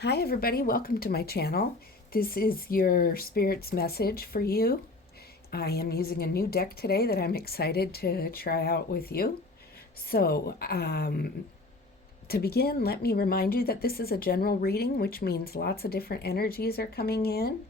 Hi everybody, welcome to my channel. This is your Spirit's message for you. I am using a new deck today that I'm excited to try out with you. So, to begin, let me remind you that this is a general reading, which means lots of different energies are coming in.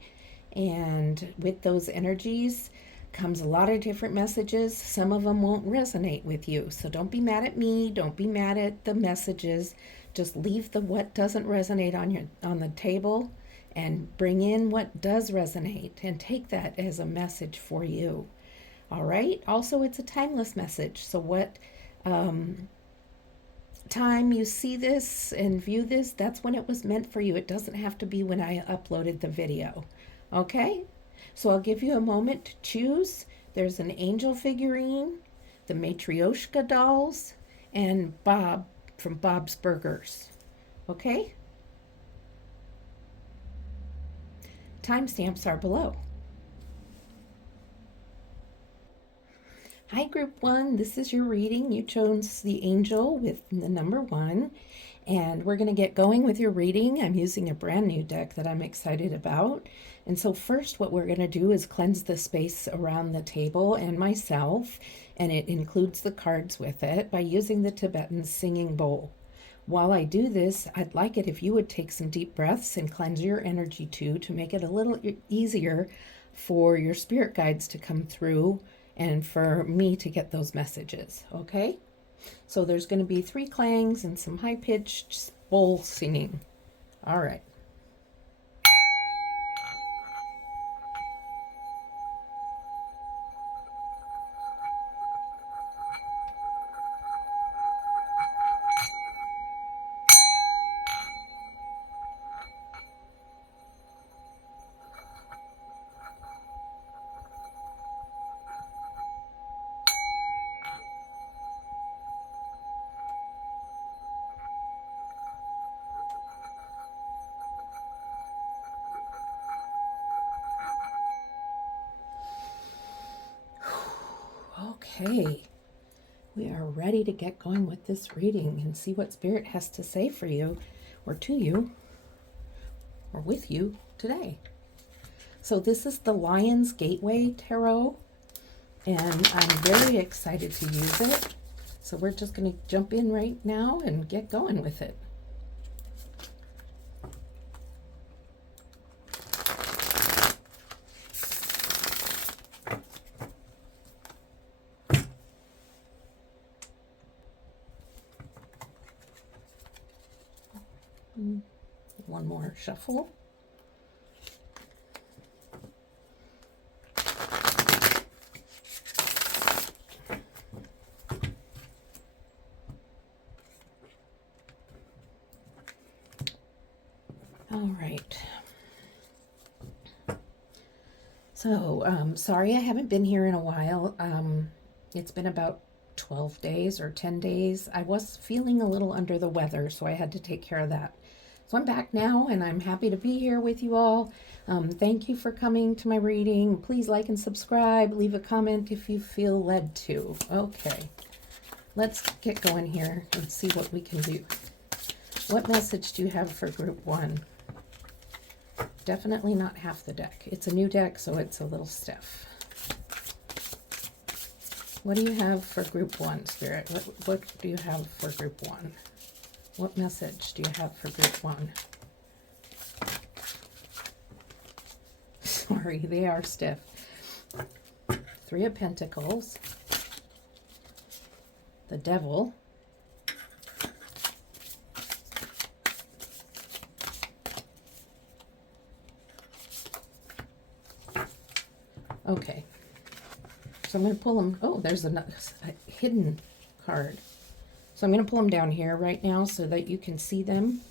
And with those energies comes a lot of different messages. Some of them won't resonate with you. So don't be mad at me. Don't be mad at the messages. Just leave the what doesn't resonate on the table and bring in what does resonate and take that as a message for you. All right. Also, it's a timeless message. So what time you see this and view this, that's when it was meant for you. It doesn't have to be when I uploaded the video. Okay? So I'll give you a moment to choose. There's an angel figurine, the Matryoshka dolls, and Bob from Bob's Burgers. Okay? Timestamps are below. Hi, Group 1. This is your reading. You chose the angel with the number 1. And we're going to get going with your reading. I'm using a brand new deck that I'm excited about. And so first what we're going to do is cleanse the space around the table and myself, and it includes the cards with it, by using the Tibetan singing bowl. While I do this, I'd like it if you would take some deep breaths and cleanse your energy too, to make it a little easier for your spirit guides to come through and for me to get those messages, okay? So there's going to be 3 clangs and some high-pitched bowl singing. All right. Okay. We are ready to get going with this reading and see what Spirit has to say for you, or to you, or with you today. So this is the Lion's Gateway Tarot, and I'm very excited to use it. So we're just going to jump in right now and get going with it. One more shuffle. All right. So, sorry I haven't been here in a while. It's been about 12 days or 10 days. I was feeling a little under the weather, so I had to take care of that. So I'm back now, and I'm happy to be here with you all. Thank you for coming to my reading. Please like and subscribe. Leave a comment if you feel led to. Okay, let's get going here and see what we can do. What message do you have for Group 1? Definitely not half the deck. It's a new deck, so it's a little stiff. What do you have for Group 1, Spirit? What do you have for Group 1? What message do you have for Group 1? Sorry, they are stiff. 3 of Pentacles. The Devil. Okay. So I'm going to pull them. Oh, there's a hidden card. So I'm going to pull them down here right now so that you can see them.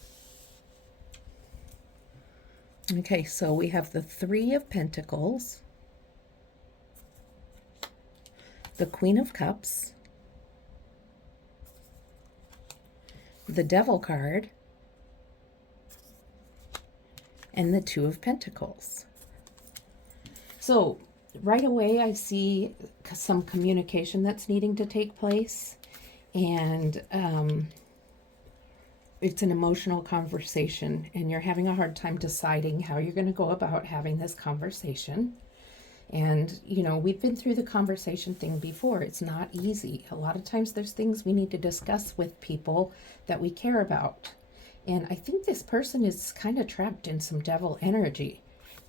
Okay, so we have the 3 of Pentacles, the Queen of Cups, the Devil card, and the 2 of Pentacles. So right away I see some communication that's needing to take place, and it's an emotional conversation and you're having a hard time deciding how you're going to go about having this conversation. And, we've been through the conversation thing before. It's not easy. A lot of times there's things we need to discuss with people that we care about. And I think this person is kind of trapped in some devil energy.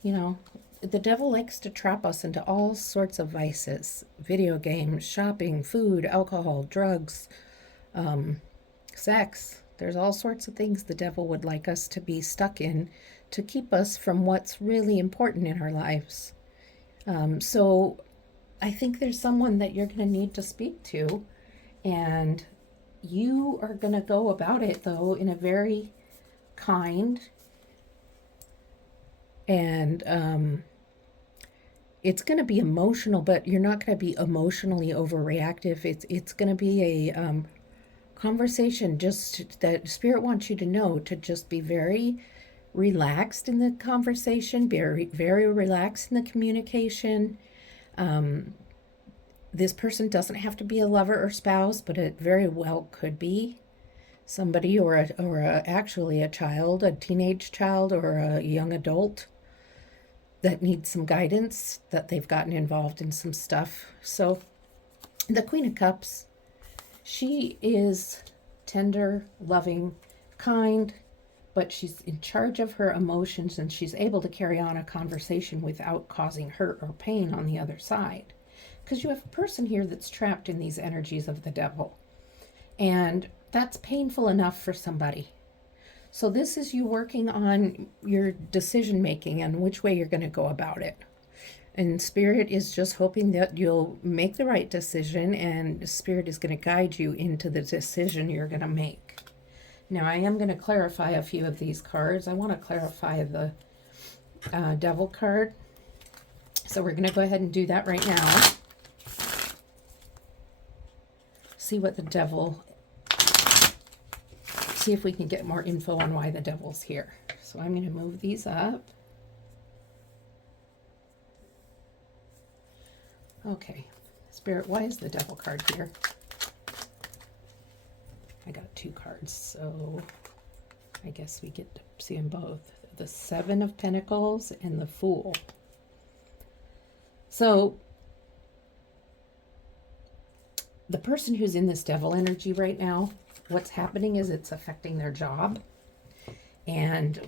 The devil likes to trap us into all sorts of vices: video games, shopping, food, alcohol, drugs, sex. There's all sorts of things the devil would like us to be stuck in to keep us from what's really important in our lives. So I think there's someone that you're going to need to speak to, and you are going to go about it, though, in a very kind and it's going to be emotional, but you're not going to be emotionally overreactive. It's going to be a conversation just that Spirit wants you to know, to just be very relaxed in the conversation, very, very relaxed in the communication. This person doesn't have to be a lover or spouse, but it very well could be somebody, or actually a child, a teenage child, or a young adult that needs some guidance, that they've gotten involved in some stuff. So the Queen of Cups, she is tender, loving, kind, but she's in charge of her emotions, and she's able to carry on a conversation without causing hurt or pain on the other side. Because you have a person here that's trapped in these energies of the devil. And that's painful enough for somebody. So this is you working on your decision making and which way you're going to go about it. And Spirit is just hoping that you'll make the right decision, and Spirit is going to guide you into the decision you're going to make. Now, I am going to clarify a few of these cards. I want to clarify the Devil card. So we're going to go ahead and do that right now. See what the Devil... See if we can get more info on why the Devil's here. So I'm going to move these up. Okay, Spirit, why is the Devil card here? I got two cards, so I guess we get to see them both. The Seven of Pentacles and the Fool. So the person who's in this Devil energy right now, what's happening is it's affecting their job, and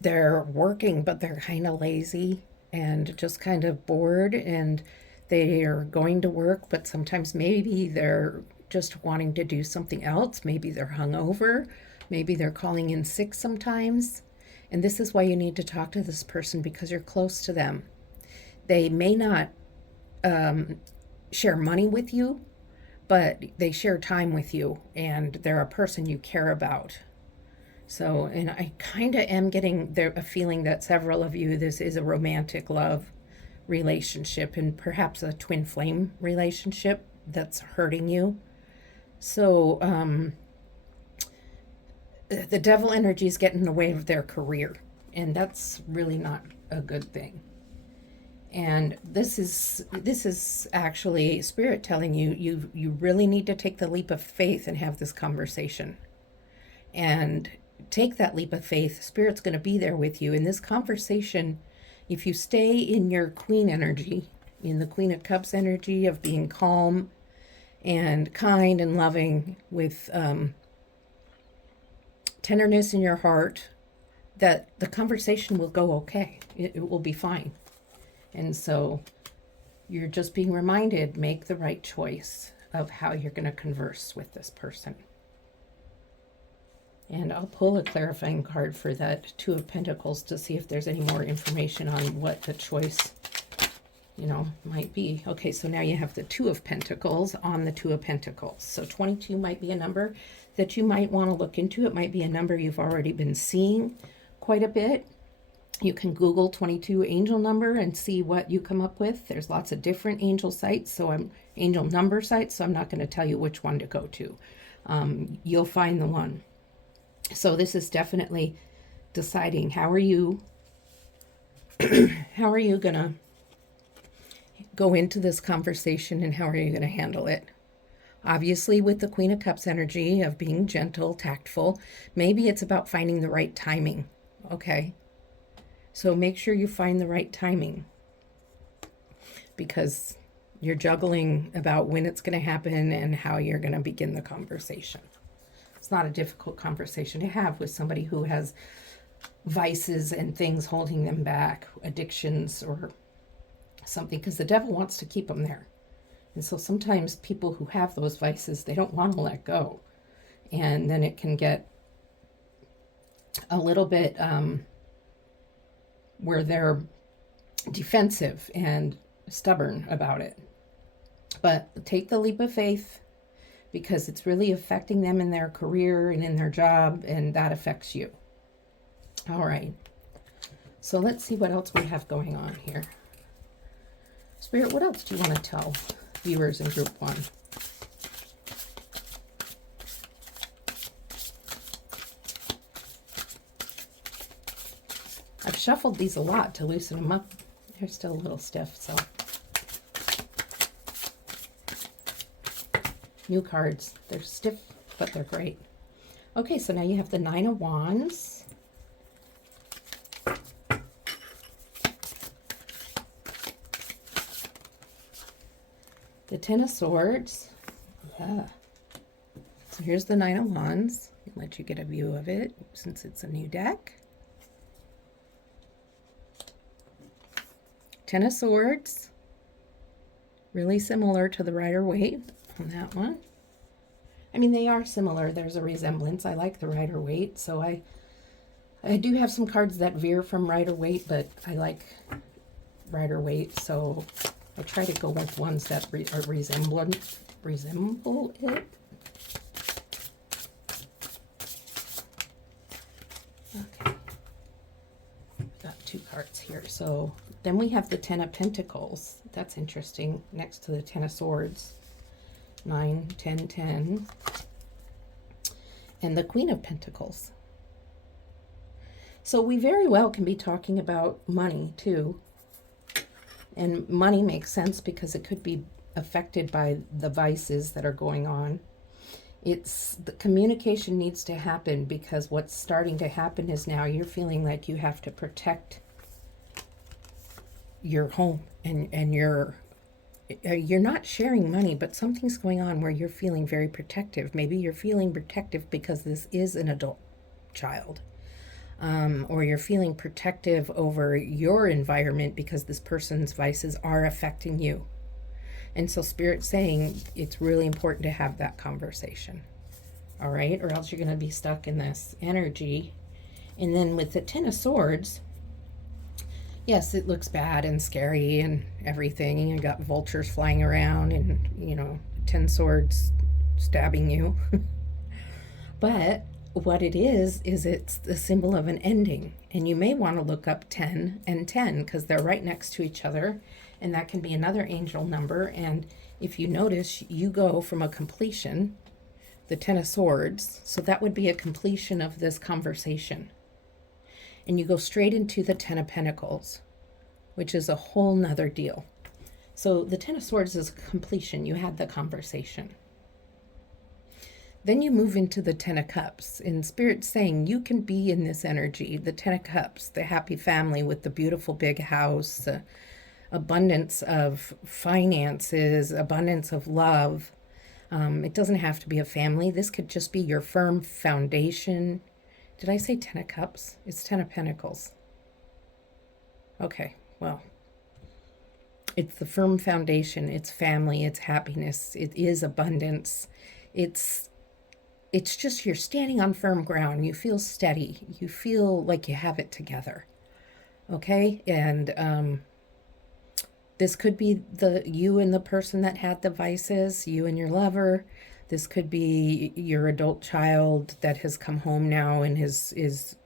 they're working, but they're kind of lazy and just kind of bored, and they are going to work, but sometimes maybe they're just wanting to do something else. Maybe they're hungover, maybe they're calling in sick sometimes. And this is why you need to talk to this person, because you're close to them. They may not share money with you, but they share time with you, and they're a person you care about. So, and I kind of am getting there a feeling that several of you, this is a romantic love relationship, and perhaps a twin flame relationship that's hurting you. So the Devil energy is getting in the way of their career, and that's really not a good thing. And this is actually Spirit telling you, you really need to take the leap of faith and have this conversation. And take that leap of faith. Spirit's going to be there with you in this conversation. If you stay in your Queen energy, in the Queen of Cups energy of being calm and kind and loving, with tenderness in your heart, that the conversation will go okay. It will be fine. And so you're just being reminded, make the right choice of how you're going to converse with this person. And I'll pull a clarifying card for that Two of Pentacles to see if there's any more information on what the choice, might be. Okay, so now you have the Two of Pentacles on the Two of Pentacles. So 22 might be a number that you might want to look into. It might be a number you've already been seeing quite a bit. You can Google 22 angel number and see what you come up with. There's lots of different angel sites, angel number sites, so I'm not going to tell you which one to go to. You'll find the one. So this is definitely deciding how are you going to go into this conversation, and how are you going to handle it. Obviously, with the Queen of Cups energy of being gentle, tactful, maybe it's about finding the right timing. Okay. So make sure you find the right timing, because you're juggling about when it's going to happen and how you're going to begin the conversation. It's not a difficult conversation to have with somebody who has vices and things holding them back, addictions or something, because the devil wants to keep them there. And so sometimes people who have those vices, they don't want to let go. And then it can get a little bit where they're defensive and stubborn about it. But take the leap of faith, because it's really affecting them in their career and in their job, and that affects you. All right. So let's see what else we have going on here. Spirit, what else do you want to tell viewers in group 1? I've shuffled these a lot to loosen them up. They're still a little stiff, so. New cards. They're stiff, but they're great. Okay, so now you have the 9 of Wands. The 10 of Swords. Yeah. So here's the 9 of Wands. I'll let you get a view of it since it's a new deck. 10 of Swords. Really similar to the Rider-Waite on that one. I mean, they are similar. There's a resemblance. I like the Rider-Waite, so I do have some cards that veer from Rider-Waite, but I like Rider-Waite, so I try to go with ones that resemble it. Okay. We've got 2 cards here. So then we have the 10 of Pentacles. That's interesting, next to the 10 of Swords. 9, 10, 10. And the Queen of Pentacles. So we very well can be talking about money too. And money makes sense because it could be affected by the vices that are going on. The communication needs to happen, because what's starting to happen is now you're feeling like you have to protect your home, and you're not sharing money, but something's going on where you're feeling very protective. Maybe you're feeling protective because this is an adult child. Or you're feeling protective over your environment because this person's vices are affecting you. And so Spirit's saying it's really important to have that conversation. All right? Or else you're going to be stuck in this energy. And then with the 10 of Swords, yes, it looks bad and scary and everything. You got vultures flying around and, 10 swords stabbing you. But what it is it's the symbol of an ending. And you may want to look up 10 and 10 because they're right next to each other. And that can be another angel number. And if you notice, you go from a completion, the 10 of Swords. So that would be a completion of this conversation. And you go straight into the 10 of Pentacles, which is a whole nother deal. So the 10 of Swords is completion. You had the conversation. Then you move into the 10 of Cups. And Spirit's saying you can be in this energy, the 10 of Cups, the happy family with the beautiful big house, abundance of finances, abundance of love. It doesn't have to be a family. This could just be your firm foundation. Did I say 10 of Cups? It's 10 of Pentacles. Okay, well, it's the firm foundation. It's family. It's happiness. It is abundance. It's just you're standing on firm ground. You feel steady. You feel like you have it together. Okay? And this could be you and the person that had the vices, you and your lover. This could be your adult child that has come home now and is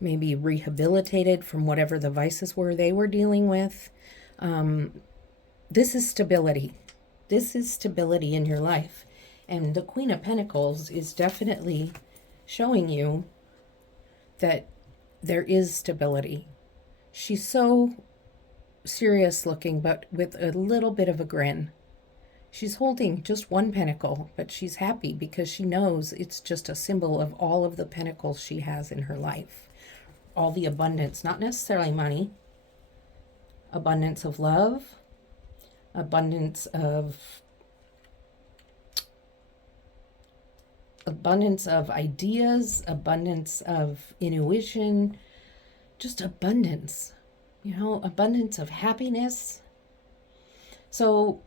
maybe rehabilitated from whatever the vices were they were dealing with. This is stability. This is stability in your life. And the Queen of Pentacles is definitely showing you that there is stability. She's so serious looking, but with a little bit of a grin. She's holding just one pentacle, but she's happy because she knows it's just a symbol of all of the pentacles she has in her life. All the abundance, not necessarily money, abundance of love, abundance of ideas, abundance of intuition, just abundance, abundance of happiness. So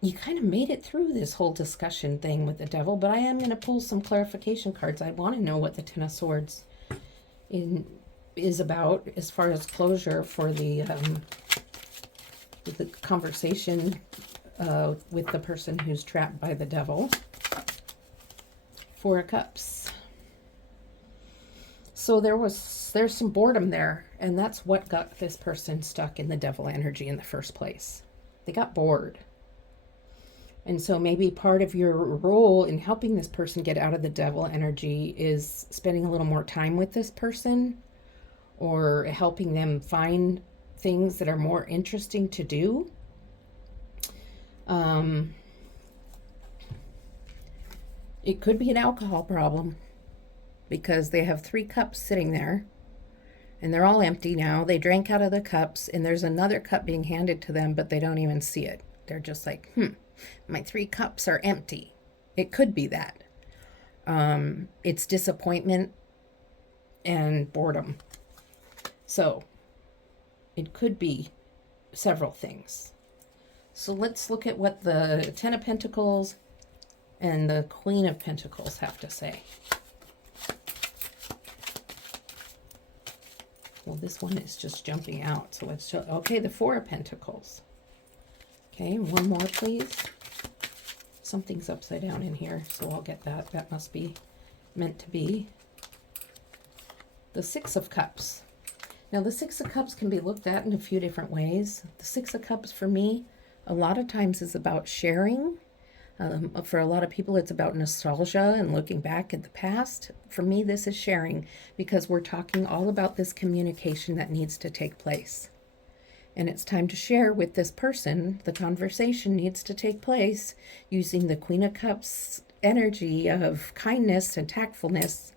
you kind of made it through this whole discussion thing with the devil, but I am going to pull some clarification cards. I want to know what the Ten of Swords is about as far as closure for the conversation with the person who's trapped by the devil. Four of Cups. So there's some boredom there, and that's what got this person stuck in the devil energy in the first place. They got bored. And so maybe part of your role in helping this person get out of the devil energy is spending a little more time with this person, or helping them find things that are more interesting to do. It could be an alcohol problem because they have 3 cups sitting there and they're all empty now. They drank out of the cups and there's another cup being handed to them, but they don't even see it. They're just like, my 3 cups are empty. It could be that. It's disappointment and boredom. So it could be several things. So let's look at what the Ten of Pentacles and the Queen of Pentacles have to say. Well, this one is just jumping out. So let's show, okay, the Four of Pentacles. Okay, one more, please. Something's upside down in here, so I'll get that. That must be meant to be. The Six of Cups. Now, the Six of Cups can be looked at in a few different ways. The Six of Cups, for me, a lot of times is about sharing. For a lot of people, it's about nostalgia and looking back at the past. For me, this is sharing because we're talking all about this communication that needs to take place. And it's time to share with this person. The conversation needs to take place using the Queen of Cups energy of kindness and tactfulness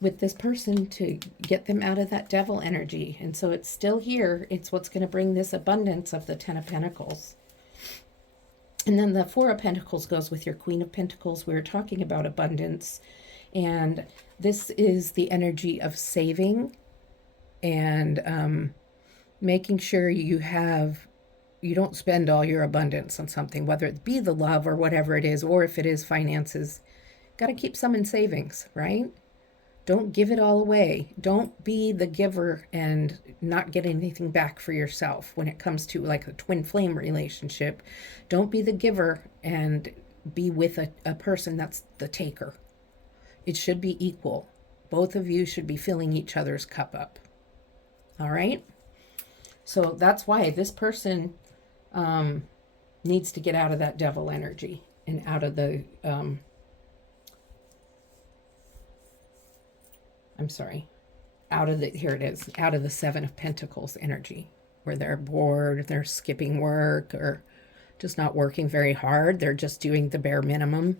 with this person to get them out of that devil energy. And so it's still here. It's what's going to bring this abundance of the Ten of Pentacles. And then the Four of Pentacles goes with your Queen of Pentacles. We were talking about abundance. And this is the energy of saving and making sure you don't spend all your abundance on something, whether it be the love or whatever it is, or if it is finances. Got to keep some in savings, right? Don't give it all away. Don't be the giver and not get anything back for yourself when it comes to like a twin flame relationship. Don't be the giver and be with a person that's the taker. It should be equal. Both of you should be filling each other's cup up. All right? So that's why this person needs to get out of that devil energy and out of the... out of the Seven of Pentacles energy, where they're bored, they're skipping work, or just not working very hard. They're just doing the bare minimum.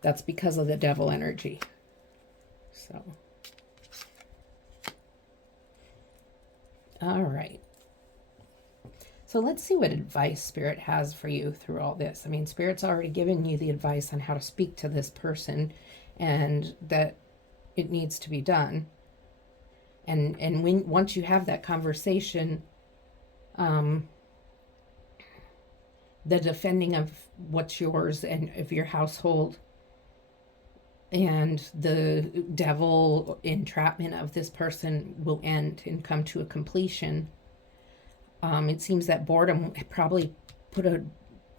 That's because of the devil energy. So, all right. So let's see what advice Spirit has for you through all this. I mean, Spirit's already given you the advice on how to speak to this person and that it needs to be done. And once you have that conversation, the defending of what's yours and of your household and the devil entrapment of this person will end and come to a completion. It seems that boredom probably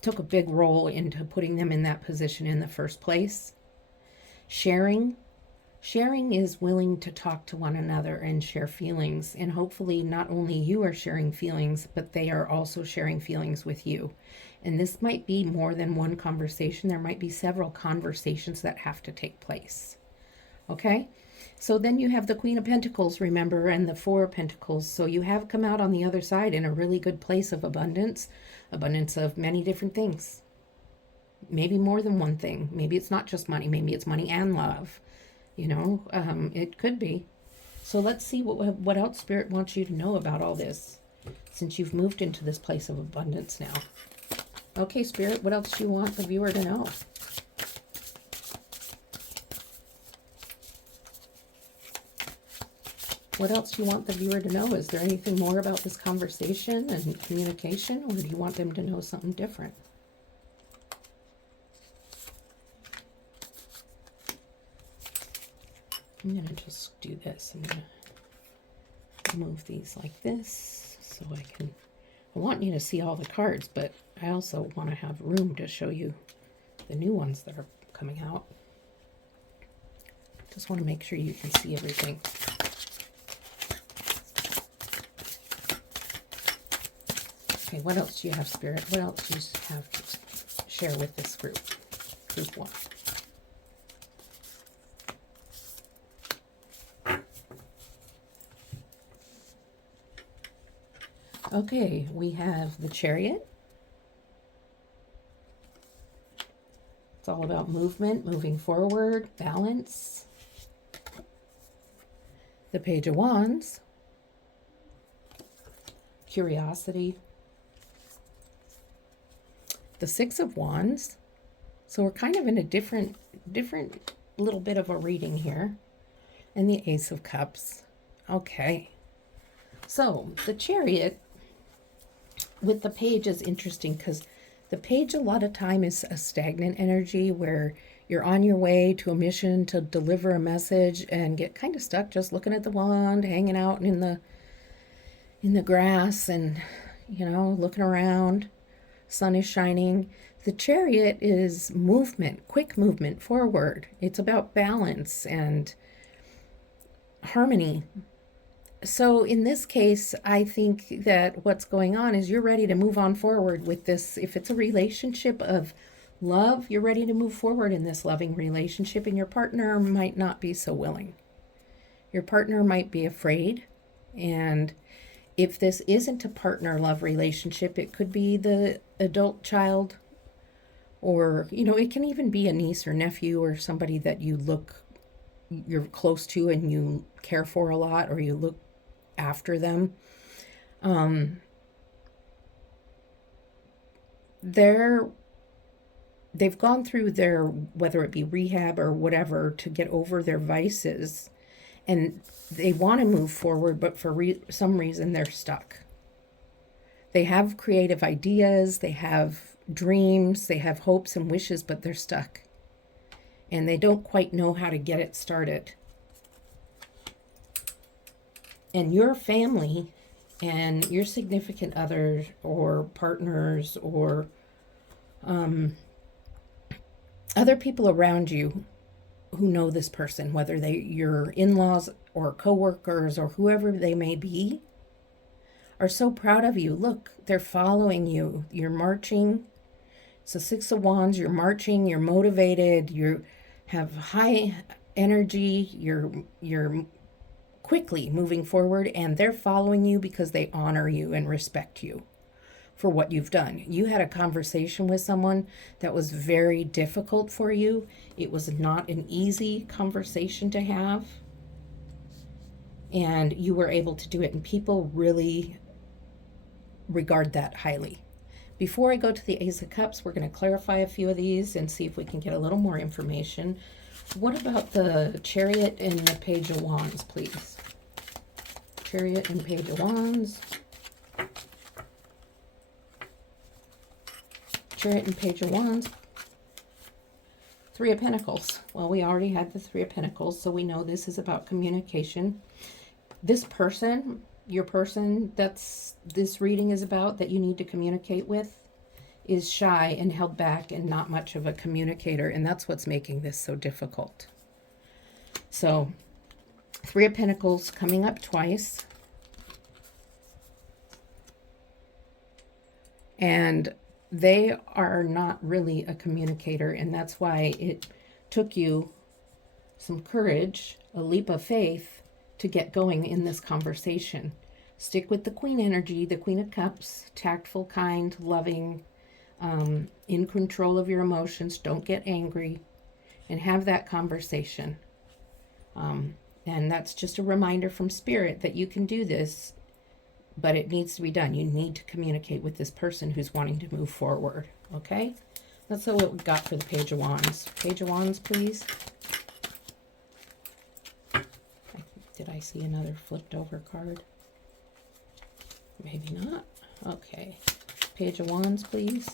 took a big role into putting them in that position in the first place. Sharing is willing to talk to one another and share feelings. And hopefully not only you are sharing feelings, but they are also sharing feelings with you. And this might be more than one conversation. There might be several conversations that have to take place. Okay? So then you have the Queen of Pentacles, remember, and the Four of Pentacles. So you have come out on the other side in a really good place of abundance, abundance of many different things. Maybe more than one thing. Maybe it's not just money. Maybe it's money and love. It could be. So let's see what else Spirit wants you to know about all this, since you've moved into this place of abundance now. Okay, Spirit, what else do you want the viewer to know? What else do you want the viewer to know? Is there anything more about this conversation and communication, or do you want them to know something different? I'm going to just do this. I'm going to move these like this so I want you to see all the cards, but I also want to have room to show you the new ones that are coming out. Just want to make sure you can see everything. Okay, what else do you have, Spirit? What else do you have to share with this group? Group 1. Okay, we have the Chariot. It's all about movement, moving forward, balance. The Page of Wands. Curiosity. The Six of Wands. So we're kind of in a different little bit of a reading here. And the Ace of Cups. Okay. So the Chariot with the Page is interesting because the Page a lot of time is a stagnant energy where you're on your way to a mission to deliver a message and get kind of stuck just looking at the wand, hanging out in the grass and, looking around. Sun is shining. The Chariot is movement, quick movement forward. It's about balance and harmony. So in this case, I think that what's going on is you're ready to move on forward with this. If it's a relationship of love, you're ready to move forward in this loving relationship, and your partner might not be so willing. Your partner might be afraid. And if this isn't a partner love relationship, it could be the adult child, or, it can even be a niece or nephew or somebody that you're close to and you care for a lot, or you look after them. They've gone through their, whether it be rehab or whatever, to get over their vices, and they want to move forward, but for some reason they're stuck. They have creative ideas, they have dreams, they have hopes and wishes, but they're stuck. And they don't quite know how to get it started. And your family and your significant others or partners or other people around you who know this person, whether they're your in-laws or coworkers or whoever they may be, are so proud of you. Look, they're following you. You're marching. So Six of Wands, you're marching, you're motivated, you have high energy, you're quickly moving forward, and they're following you because they honor you and respect you for what you've done. You had a conversation with someone that was very difficult for you. It was not an easy conversation to have, and you were able to do it, and people really regard that highly. Before I go to the Ace of Cups, we're going to clarify a few of these and see if we can get a little more information. What about the Chariot and the Page of Wands, please? Chariot and Page of Wands. Chariot and Page of Wands. Three of Pentacles. Well, we already had the Three of Pentacles, so we know this is about communication. This person, your person that's this reading is about, that you need to communicate with, is shy and held back and not much of a communicator, and that's what's making this so difficult. So, Three of Pentacles coming up twice. And they are not really a communicator, and that's why it took you some courage a leap of faith to get going in this conversation. Stick with the Queen energy, the Queen of Cups, tactful, kind, loving, in control of your emotions. Don't get angry, and have that conversation. And that's just a reminder from Spirit that you can do this, but it needs to be done. You need to communicate with this person who's wanting to move forward. Okay? That's what we got for the Page of Wands. Page of Wands, please. Did I see another flipped over card? Maybe not. Okay. Page of Wands, please.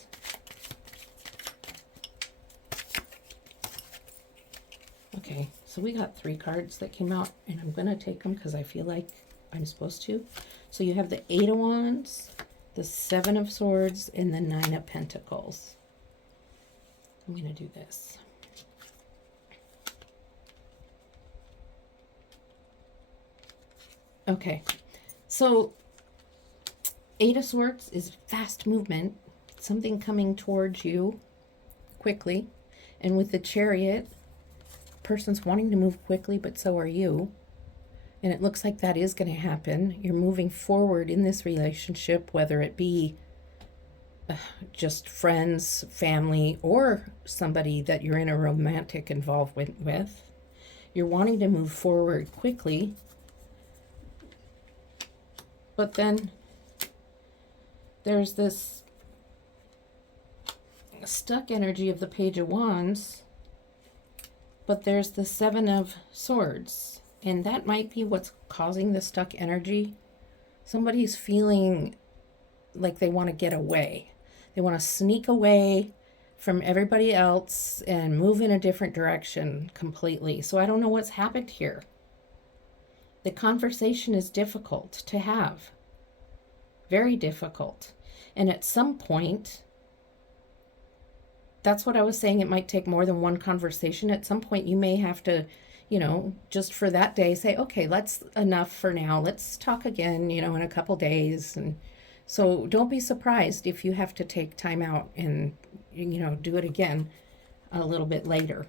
Okay, so we got 3 cards that came out, and I'm going to take them because I feel like I'm supposed to. So you have the 8 of Wands, the 7 of Swords, and the 9 of Pentacles. I'm going to do this. Okay, so 8 of Swords is fast movement, something coming towards you quickly. And with the Chariot, person's wanting to move quickly, but so are you. And it looks like that is going to happen. You're moving forward in this relationship, whether it be just friends, family, or somebody that you're in a romantic involvement with. You're wanting to move forward quickly. But then there's this stuck energy of the Page of Wands, but there's the 7 of Swords, and that might be what's causing the stuck energy. Somebody's feeling like they want to get away. They want to sneak away from everybody else and move in a different direction completely. So I don't know what's happened here. The conversation is difficult to have. Very difficult. And at some point, that's what I was saying, it might take more than one conversation. At some point, you may have to, just for that day, say, okay, that's enough for now. Let's talk again, in a couple days. And so don't be surprised if you have to take time out and, do it again a little bit later.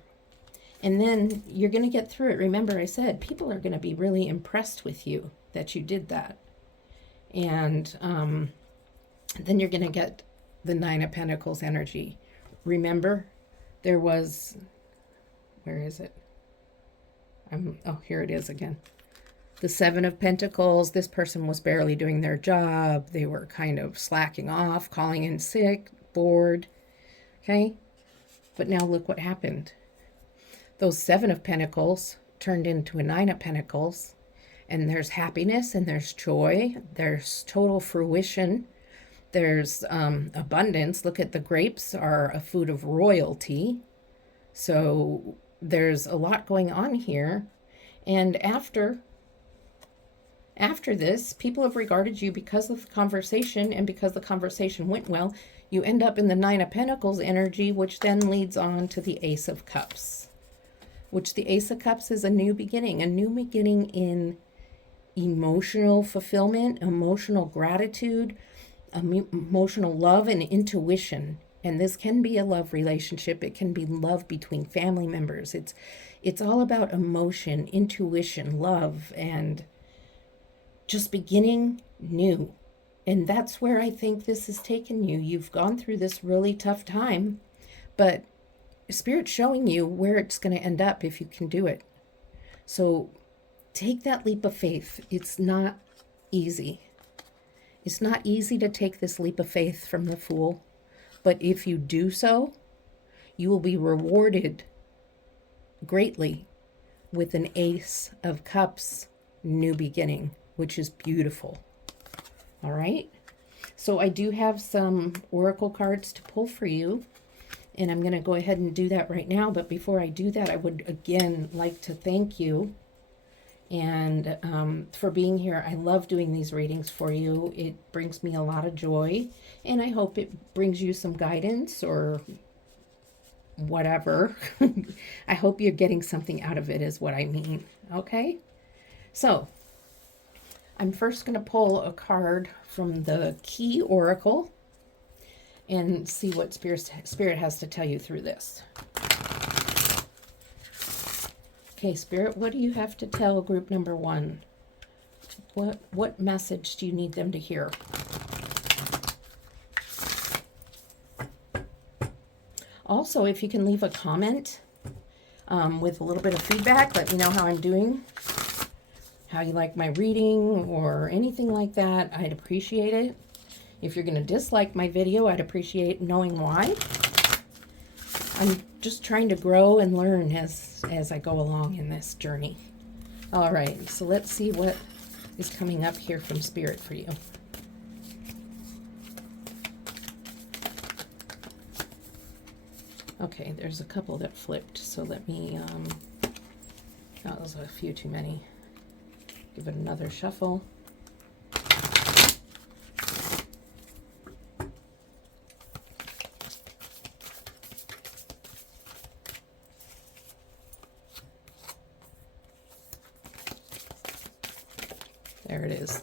And then you're going to get through it. Remember, I said people are going to be really impressed with you that you did that. And then you're going to get the 9 of Pentacles energy. Remember, there was, where is it? Here it is again. The 7 of Pentacles, this person was barely doing their job. They were kind of slacking off, calling in sick, bored. Okay? But now look what happened. Those 7 of Pentacles turned into a 9 of Pentacles, and there's happiness and there's joy. There's total fruition. There's abundance. Look at the grapes are a food of royalty. So there's a lot going on here. And after this, people have regarded you because of the conversation, and because the conversation went well, you end up in the 9 of Pentacles energy, which then leads on to the Ace of Cups, which the Ace of Cups is a new beginning in emotional fulfillment, emotional gratitude, emotional love, and intuition. And this can be a love relationship. It can be love between family members. It's all about emotion, intuition, love, and just beginning new. And that's where I think this has taken you. You've gone through this really tough time, but Spirit's showing you where it's going to end up if you can do it. So take that leap of faith. It's not easy. It's not easy to take this leap of faith from the Fool, but if you do so, you will be rewarded greatly with an Ace of Cups new beginning, which is beautiful. All right. So I do have some oracle cards to pull for you, and I'm going to go ahead and do that right now. But before I do that, I would again like to thank you and for being here. I love doing these readings for you. It brings me a lot of joy, and I hope it brings you some guidance or whatever. I hope you're getting something out of it is what I mean. Okay? So I'm first going to pull a card from the Key Oracle and see what Spirit has to tell you through this. Okay, Spirit, what do you have to tell group number 1? What message do you need them to hear? Also, if you can leave a comment with a little bit of feedback, let me know how I'm doing, how you like my reading, or anything like that. I'd appreciate it. If you're going to dislike my video, I'd appreciate knowing why. I'm just trying to grow and learn as I go along in this journey. All right, so let's see what is coming up here from Spirit for you. Okay, there's a couple that flipped, so let me, that was a few too many. Give it another shuffle. There it is.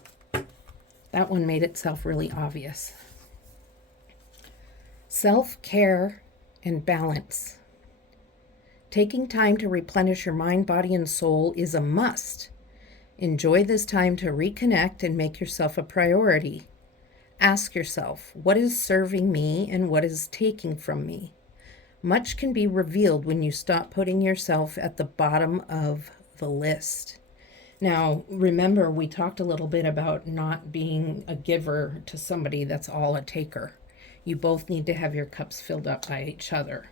That one made itself really obvious. Self-care and balance. Taking time to replenish your mind, body, and soul is a must. Enjoy this time to reconnect and make yourself a priority. Ask yourself, what is serving me and what is taking from me? Much can be revealed when you stop putting yourself at the bottom of the list. Now, remember, we talked a little bit about not being a giver to somebody that's all a taker. You both need to have your cups filled up by each other.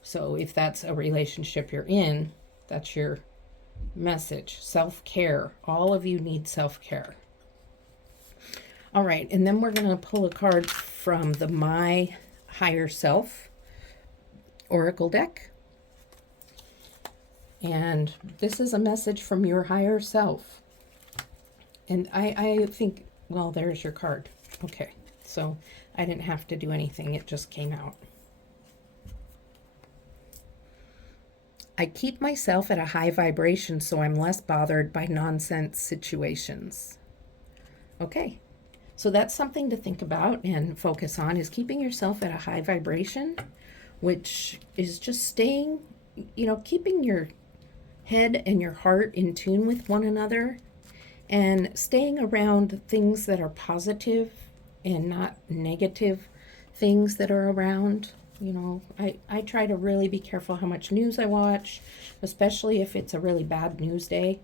So if that's a relationship you're in, that's your message. Self-care. All of you need self-care. All right, and then we're going to pull a card from the My Higher Self Oracle deck. And this is a message from your higher self. And I think, well, there's your card. Okay, so I didn't have to do anything. It just came out. I keep myself at a high vibration so I'm less bothered by nonsense situations. Okay, so that's something to think about and focus on, is keeping yourself at a high vibration, which is just staying, keeping your head and your heart in tune with one another and staying around things that are positive and not negative things that are around. I try to really be careful how much news I watch, especially if it's a really bad news day,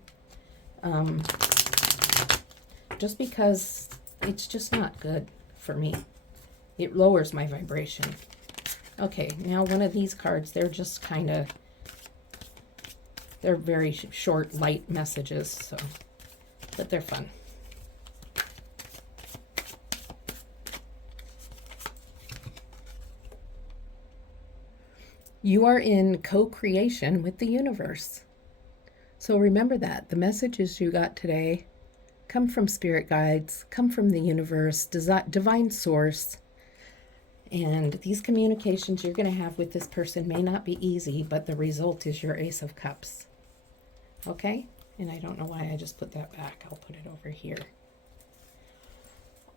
just because it's just not good for me. It lowers my vibration. Okay, now one of these cards, they're just kind of, they're very short, light messages, so, but they're fun. You are in co-creation with the universe. So remember that. The messages you got today come from spirit guides, come from the universe, divine source. And these communications you're going to have with this person may not be easy, but the result is your Ace of Cups. Okay? And I don't know why I just put that back. I'll put it over here.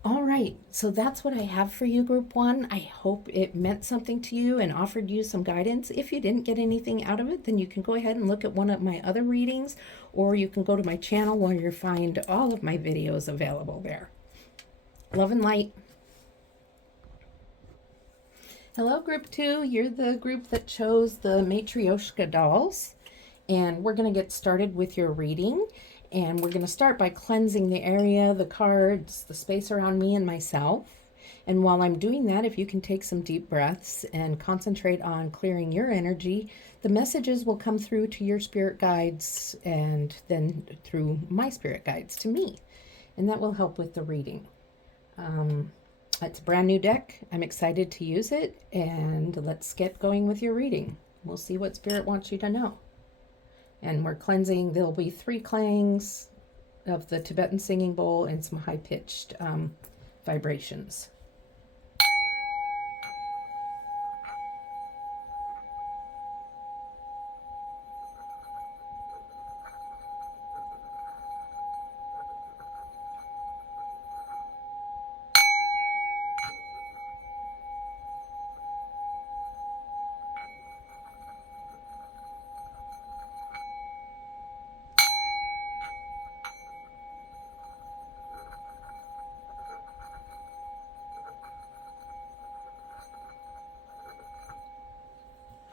All right, so that's what I have for you, Group 1. I hope it meant something to you and offered you some guidance. If you didn't get anything out of it, then you can go ahead and look at one of my other readings, or you can go to my channel where you'll find all of my videos available there. Love and light. Hello, Group 2. You're the group that chose the Matryoshka dolls. And we're going to get started with your reading. And we're going to start by cleansing the area, the cards, the space around me and myself. And while I'm doing that, if you can take some deep breaths and concentrate on clearing your energy, the messages will come through to your spirit guides and then through my spirit guides to me. And that will help with the reading. It's a brand new deck. I'm excited to use it. And let's get going with your reading. We'll see what Spirit wants you to know. And we're cleansing. There'll be 3 clangs of the Tibetan singing bowl and some high-pitched vibrations.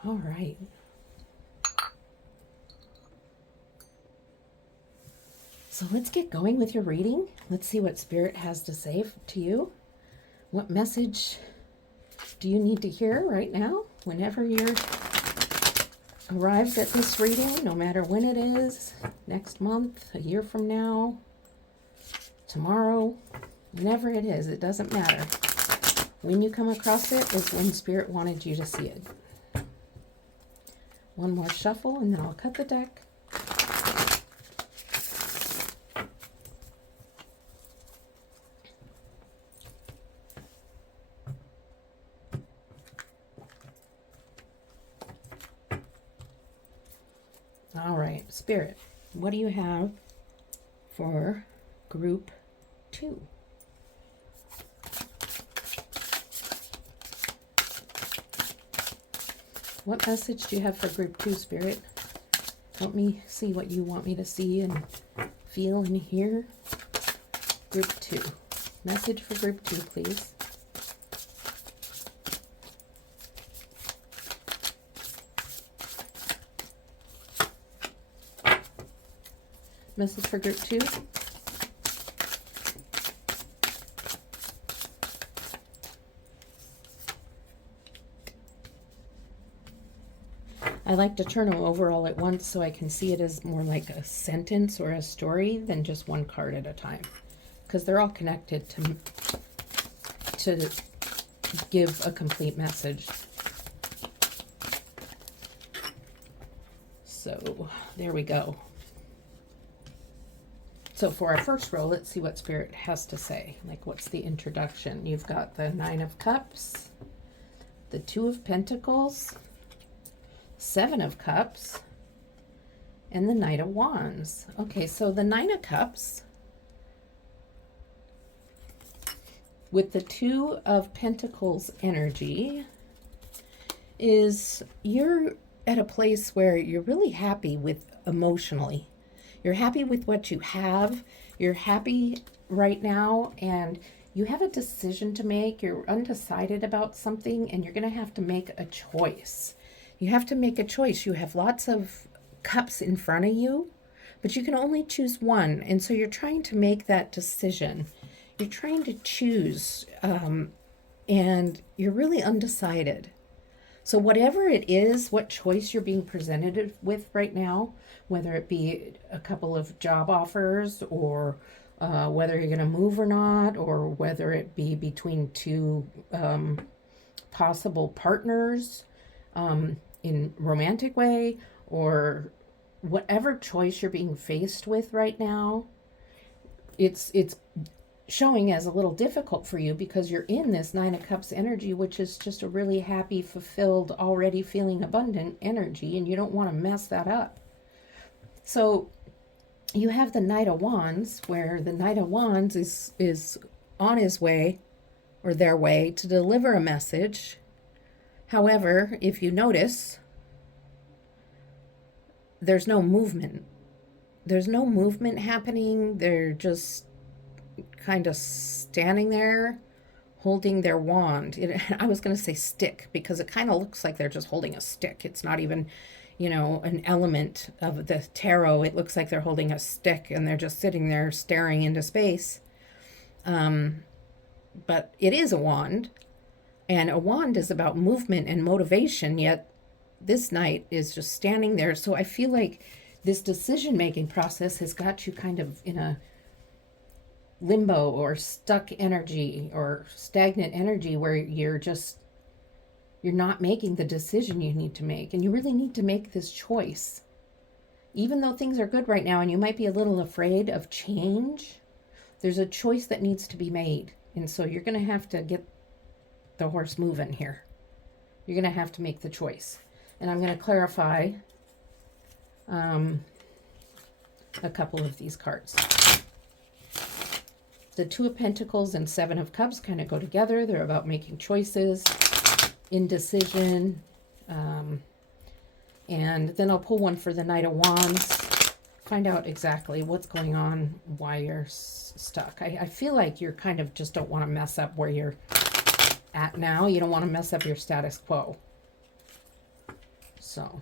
All right. So let's get going with your reading. Let's see what Spirit has to say to you. What message do you need to hear right now? Whenever you're arrives at this reading, no matter when it is, next month, a year from now, tomorrow, whenever it is, it doesn't matter. When you come across it is when Spirit wanted you to see it. One more shuffle and then I'll cut the deck. All right, Spirit, what do you have for group 2? What message do you have for group 2, Spirit? Help me see what you want me to see and feel and hear. Group 2. Message for group 2, please. Message for group 2. I like to turn them over all at once so I can see it as more like a sentence or a story than just one card at a time, because they're all connected to give a complete message. So there we go. So for our first roll, let's see what Spirit has to say. Like, what's the introduction? You've got the 9 of Cups, the 2 of Pentacles, 7 of Cups, and the Knight of Wands. Okay, so the 9 of Cups with the 2 of Pentacles energy is you're at a place where you're really happy with emotionally. You're happy with what you have. You're happy right now, and you have a decision to make. You're undecided about something, and you're going to have to make a choice. You have to make a choice. You have lots of cups in front of you, but you can only choose one. And so you're trying to make that decision. You're trying to choose, and you're really undecided. So whatever it is, what choice you're being presented with right now, whether it be a couple of job offers, or whether you're going to move or not, or whether it be between 2 possible partners, in romantic way, or whatever choice you're being faced with right now, it's showing as a little difficult for you because you're in this 9 of Cups energy, which is just a really happy, fulfilled, already feeling abundant energy, and you don't want to mess that up. So you have the Knight of Wands, where the Knight of Wands is on his way, or their way, to deliver a message. However, if you notice, there's no movement. There's no movement happening. They're just kind of standing there holding their wand. I was going to say stick, because it kind of looks like they're just holding a stick. It's not even, an element of the tarot. It looks like they're holding a stick and they're just sitting there staring into space. But it is a wand. And a wand is about movement and motivation, yet this knight is just standing there. So I feel like this decision-making process has got you kind of in a limbo or stuck energy or stagnant energy where you're not making the decision you need to make. And you really need to make this choice. Even though things are good right now and you might be a little afraid of change, there's a choice that needs to be made. And so you're going to have to get the horse moving here. You're going to have to make the choice. And I'm going to clarify a couple of these cards. The 2 of Pentacles and 7 of Cups kind of go together. They're about making choices, indecision. And then I'll pull one for the Knight of Wands. Find out exactly what's going on, why you're stuck. I feel like you're kind of just don't want to mess up where you're at now. You don't want to mess up your status quo. So,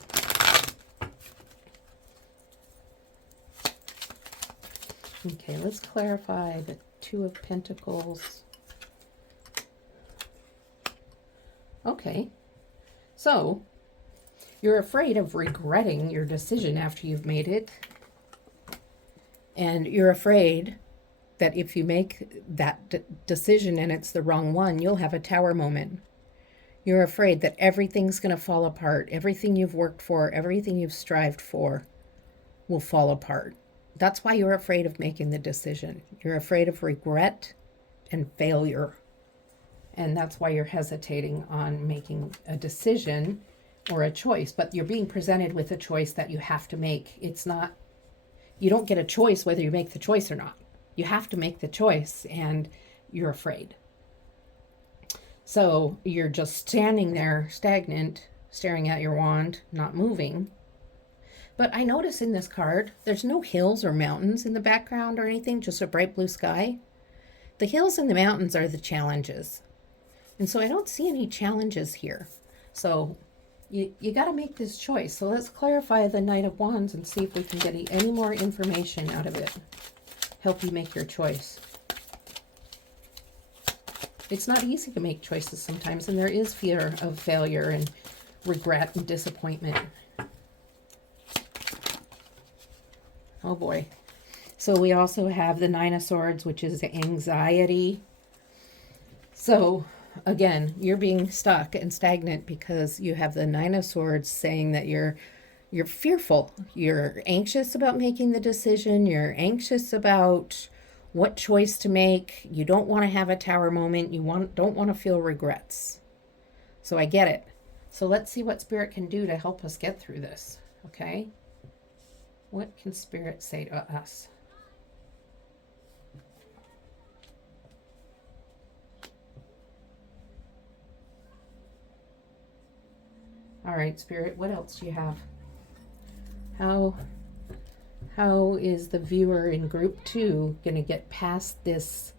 okay, let's clarify the Two of Pentacles. Okay, so you're afraid of regretting your decision after you've made it. And you're afraid that if you make that decision and it's the wrong one, you'll have a tower moment. You're afraid that everything's going to fall apart. Everything you've worked for, everything you've strived for will fall apart. That's why you're afraid of making the decision. You're afraid of regret and failure. And that's why you're hesitating on making a decision or a choice. But you're being presented with a choice that you have to make. It's not, you don't get a choice whether you make the choice or not. You have to make the choice, and you're afraid. So you're just standing there stagnant, staring at your wand, not moving. But I notice in this card, there's no hills or mountains in the background or anything, just a bright blue sky. The hills and the mountains are the challenges. And so I don't see any challenges here. So you got to make this choice. So let's clarify the Knight of Wands and see if we can get any more information out of it. Help you make your choice. It's not easy to make choices sometimes, and there is fear of failure and regret and disappointment. Oh boy. So we also have the Nine of Swords, which is anxiety. So again, you're being stuck and stagnant because you have the Nine of Swords saying that you're fearful. You're anxious about making the decision. You're anxious about what choice to make. You don't want to have a tower moment. You don't want to feel regrets. So I get it. So let's see what Spirit can do to help us get through this. Okay? What can Spirit say to us? All right, Spirit, what else do you have? How is the viewer in group 2 going to get past this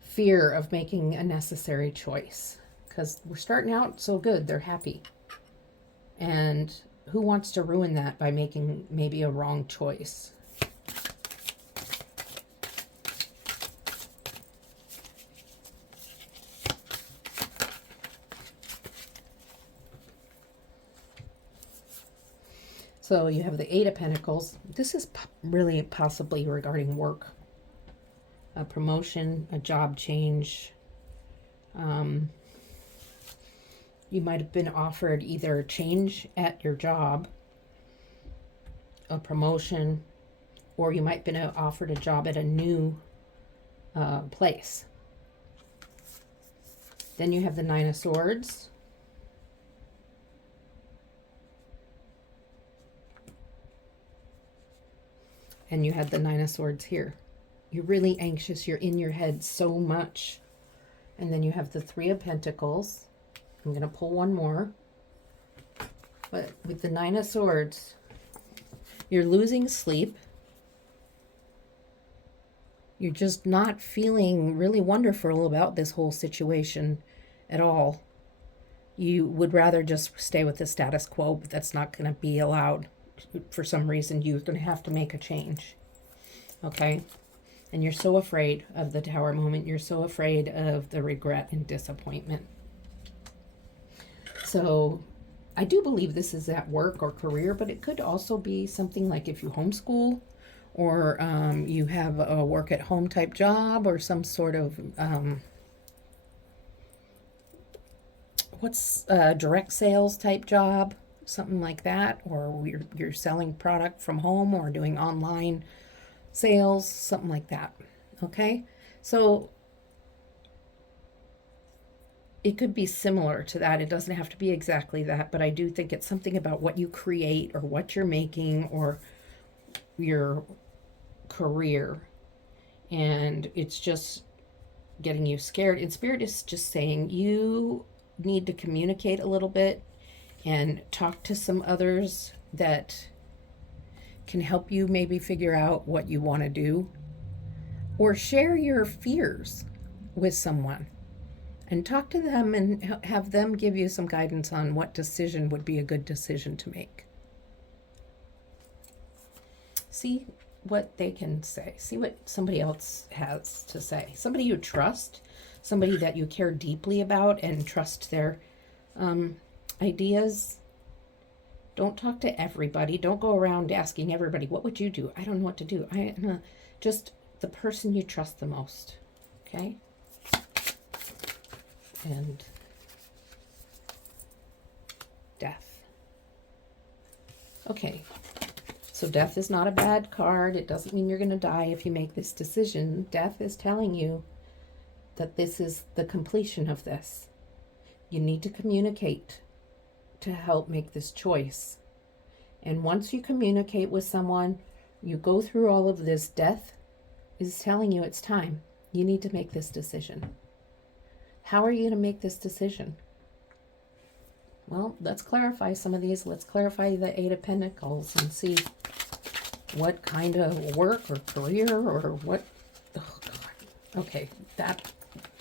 fear of making a necessary choice? Because we're starting out so good, they're happy. And who wants to ruin that by making maybe a wrong choice? So you have the Eight of Pentacles. This is really possibly regarding work, a promotion, a job change. You might have been offered either a change at your job, a promotion, or you might have been offered a job at a new place. Then you have the Nine of Swords. And you had the Nine of Swords here. You're really anxious. You're in your head so much. And then you have the Three of Pentacles. I'm going to pull one more. But with the Nine of Swords, you're losing sleep. You're just not feeling really wonderful about this whole situation at all. You would rather just stay with the status quo, but that's not going to be allowed. For some reason, you're going to have to make a change. Okay? And you're so afraid of the tower moment. You're so afraid of the regret and disappointment. So I do believe this is at work or career, but it could also be something like if you homeschool or you have a work at home type job or some sort of direct sales type job, something like that, or you're selling product from home or doing online sales, something like that. Okay, so it could be similar to that. It doesn't have to be exactly that, but I do think it's something about what you create or what you're making or your career, and it's just getting you scared. And Spirit is just saying you need to communicate a little bit and talk to some others that can help you maybe figure out what you want to do, or share your fears with someone. and talk to them and have them give you some guidance on what decision would be a good decision to make. See what they can say. See what somebody else has to say. Somebody you trust, somebody that you care deeply about and trust their ideas. Don't talk to everybody. Don't go around asking everybody, what would you do? I don't know what to do. Just the person you trust the most. Okay? And death. Okay. So death is not a bad card. It doesn't mean you're going to die if you make this decision. Death is telling you that this is the completion of this. You need to communicate to help make this choice. And once you communicate with someone, you go through all of this, death is telling you it's time. You need to make this decision. How are you going to make this decision? Well, let's clarify some of these. Let's clarify the Eight of Pentacles and see what kind of work or career or what. Oh, God. Okay, that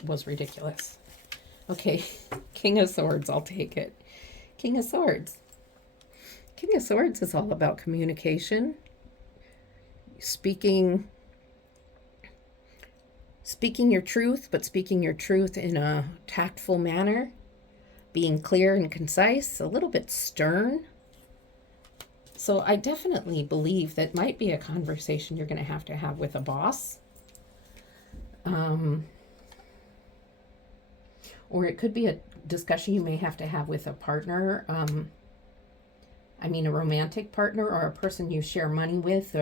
was ridiculous. Okay, King of Swords, I'll take it. King of Swords. King of Swords is all about communication, speaking your truth, but speaking your truth in a tactful manner, being clear and concise, a little bit stern. So I definitely believe that might be a conversation you're going to have with a boss. Or it could be a discussion you may have to have with a partner. A romantic partner or a person you share money with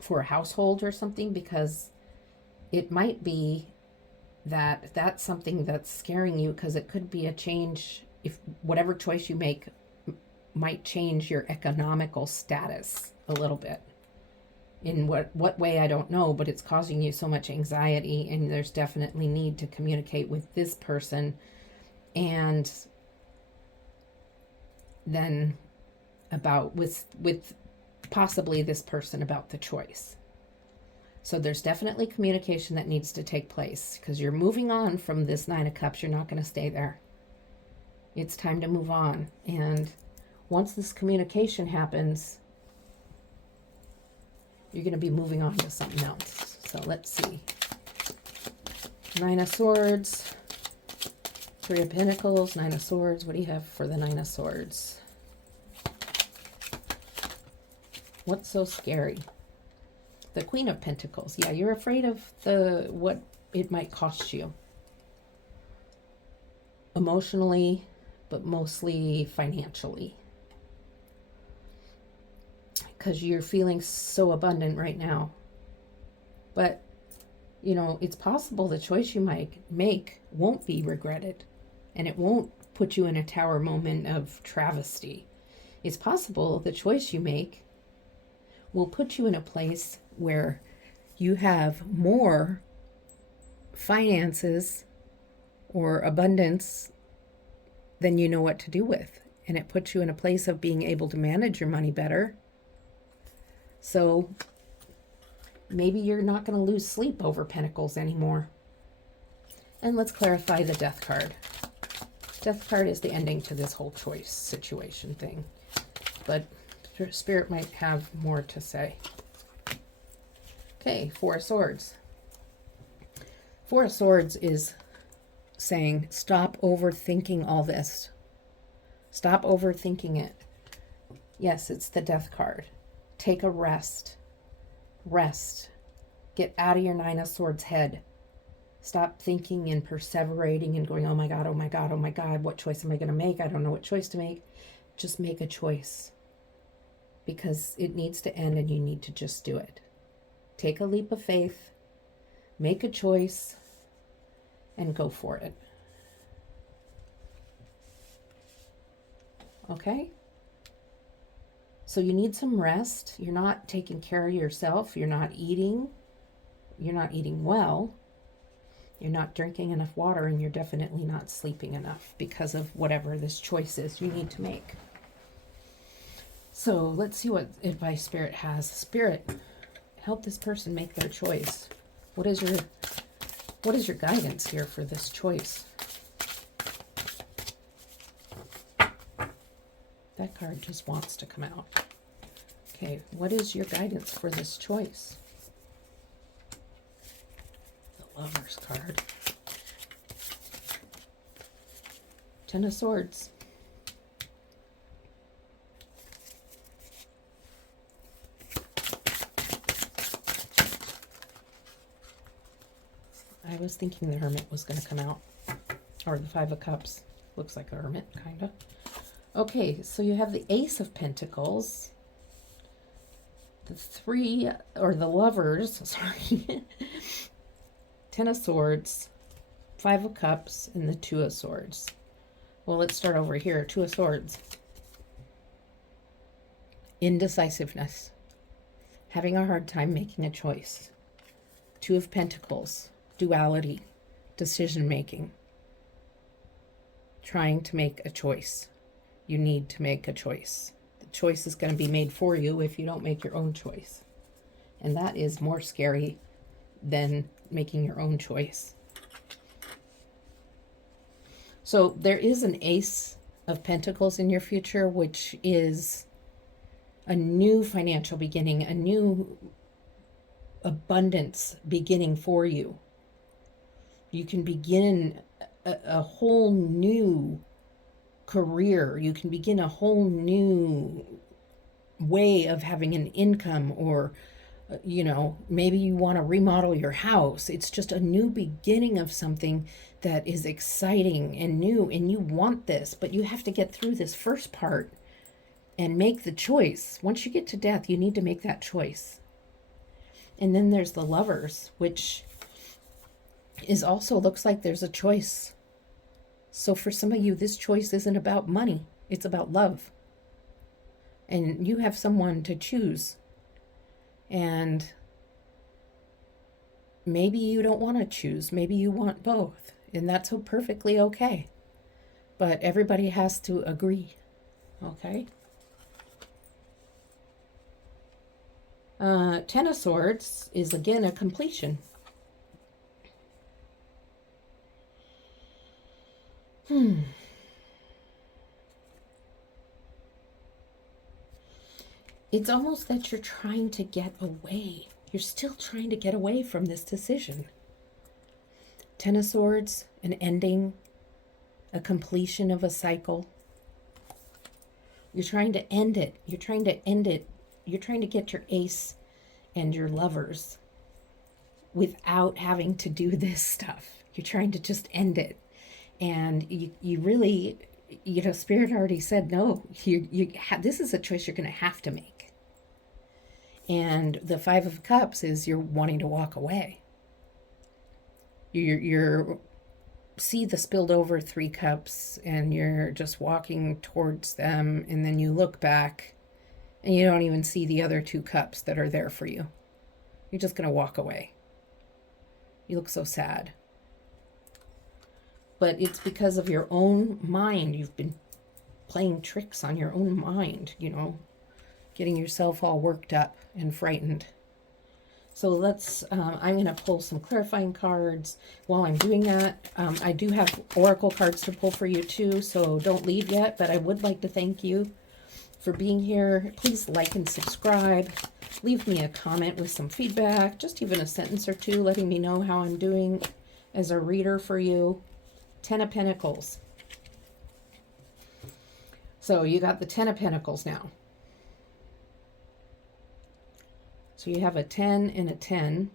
for a household or something, because it might be that that's something that's scaring you, because it could be a change. If whatever choice you make might change your economical status a little bit. In what way, I don't know, but it's causing you so much anxiety, and there's definitely need to communicate with this person and then about with possibly this person about the choice. So there's definitely communication that needs to take place, because you're moving on from this Nine of Cups. You're not going to stay there. It's time to move on. And once this communication happens, you're going to be moving on to something else. So let's see. Nine of Swords, Three of Pentacles, Nine of Swords. What do you have for the Nine of Swords? What's so scary? The Queen of Pentacles. Yeah, you're afraid of what it might cost you. Emotionally, but mostly financially. Because you're feeling so abundant right now. But, it's possible the choice you might make won't be regretted. And it won't put you in a tower moment of travesty. It's possible the choice you make will put you in a place where you have more finances or abundance than you know what to do with. And it puts you in a place of being able to manage your money better. So maybe you're not going to lose sleep over Pentacles anymore. And let's clarify the Death card. Death card is the ending to this whole choice situation thing. But Spirit might have more to say. Okay, Four of Swords. Four of Swords is saying, stop overthinking all this. Stop overthinking it. Yes, it's the Death card. Take a rest. Rest. Get out of your Nine of Swords head. Stop thinking and perseverating and going, oh my God, oh my God, oh my God, what choice am I going to make? I don't know what choice to make. Just make a choice. Because it needs to end and you need to just do it. Take a leap of faith. Make a choice. And go for it. Okay? So you need some rest. You're not taking care of yourself. You're not eating. You're not eating well. You're not drinking enough water, and you're definitely not sleeping enough because of whatever this choice is you need to make. So let's see what advice Spirit has. Spirit, help this person make their choice. What is your What is your guidance here for this choice? That card just wants to come out. Okay, what is your guidance for this choice? The Lover's card. Ten of Swords. I was thinking the Hermit was going to come out. Or the Five of Cups. Looks like a Hermit, kind of. Okay, so you have the Ace of Pentacles. The Three, or the Lovers, sorry. Ten of Swords. Five of Cups, and the Two of Swords. Well, let's start over here. Two of Swords. Indecisiveness. Having a hard time making a choice. Two of Pentacles. Duality. Decision making. Trying to make a choice. You need to make a choice. The choice is going to be made for you if you don't make your own choice. And that is more scary than making your own choice. So there is an Ace of Pentacles in your future, which is a new financial beginning, a new abundance beginning for you. You can begin a whole new career. You can begin a whole new way of having an income, or maybe you want to remodel your house. It's just a new beginning of something that is exciting and new, and you want this, but you have to get through this first part and make the choice. Once you get to death, you need to make that choice. And then there's the Lovers, which is also looks like there's a choice. So for some of you, this choice isn't about money. It's about love. And you have someone to choose. And maybe you don't want to choose. Maybe you want both. And that's perfectly okay. But everybody has to agree. Okay? Ten of Swords is again a completion. It's almost that you're trying to get away. You're still trying to get away from this decision. Ten of Swords, an ending, a completion of a cycle. You're trying to end it. You're trying to end it. You're trying to get your Ace and your Lovers without having to do this stuff. You're trying to just end it. And you really, Spirit already said, no, this is a choice you're going to have to make. And the Five of Cups is you're wanting to walk away. You're see the spilled over 3 cups, and you're just walking towards them, and then you look back, and you don't even see the other 2 cups that are there for you. You're just going to walk away. You look so sad. But it's because of your own mind. You've been playing tricks on your own mind, getting yourself all worked up and frightened. So I'm going to pull some clarifying cards. While I'm doing that, I do have oracle cards to pull for you too, so don't leave yet. But I would like to thank you for being here. Please like and subscribe. Leave me a comment with some feedback, just even a sentence or 2, letting me know how I'm doing as a reader for you. 10 of Pentacles. So you got the 10 of Pentacles now. So you have a 10 and a 10.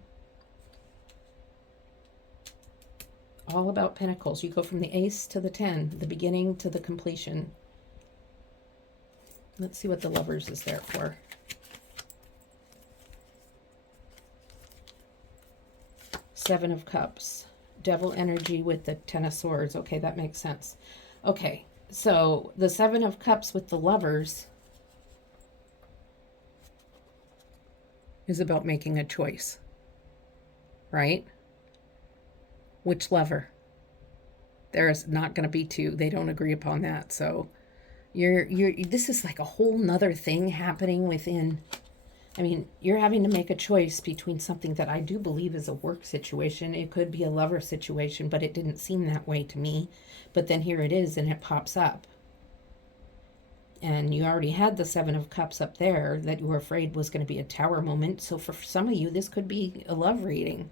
All about Pentacles. You go from the Ace to the 10, the beginning to the completion. Let's see what the Lovers is there for. Seven of Cups. Devil energy with the 10 of Swords. Okay, that makes sense. Okay, so the 7 of Cups with the Lovers is about making a choice, right? Which lover? There's not going to be 2. They don't agree upon that. So this is like a whole nother thing happening within I mean, you're having to make a choice between something that I do believe is a work situation. It could be a lover situation, but it didn't seem that way to me. But then here it is, and it pops up. And you already had the Seven of Cups up there that you were afraid was going to be a tower moment. So for some of you, this could be a love reading.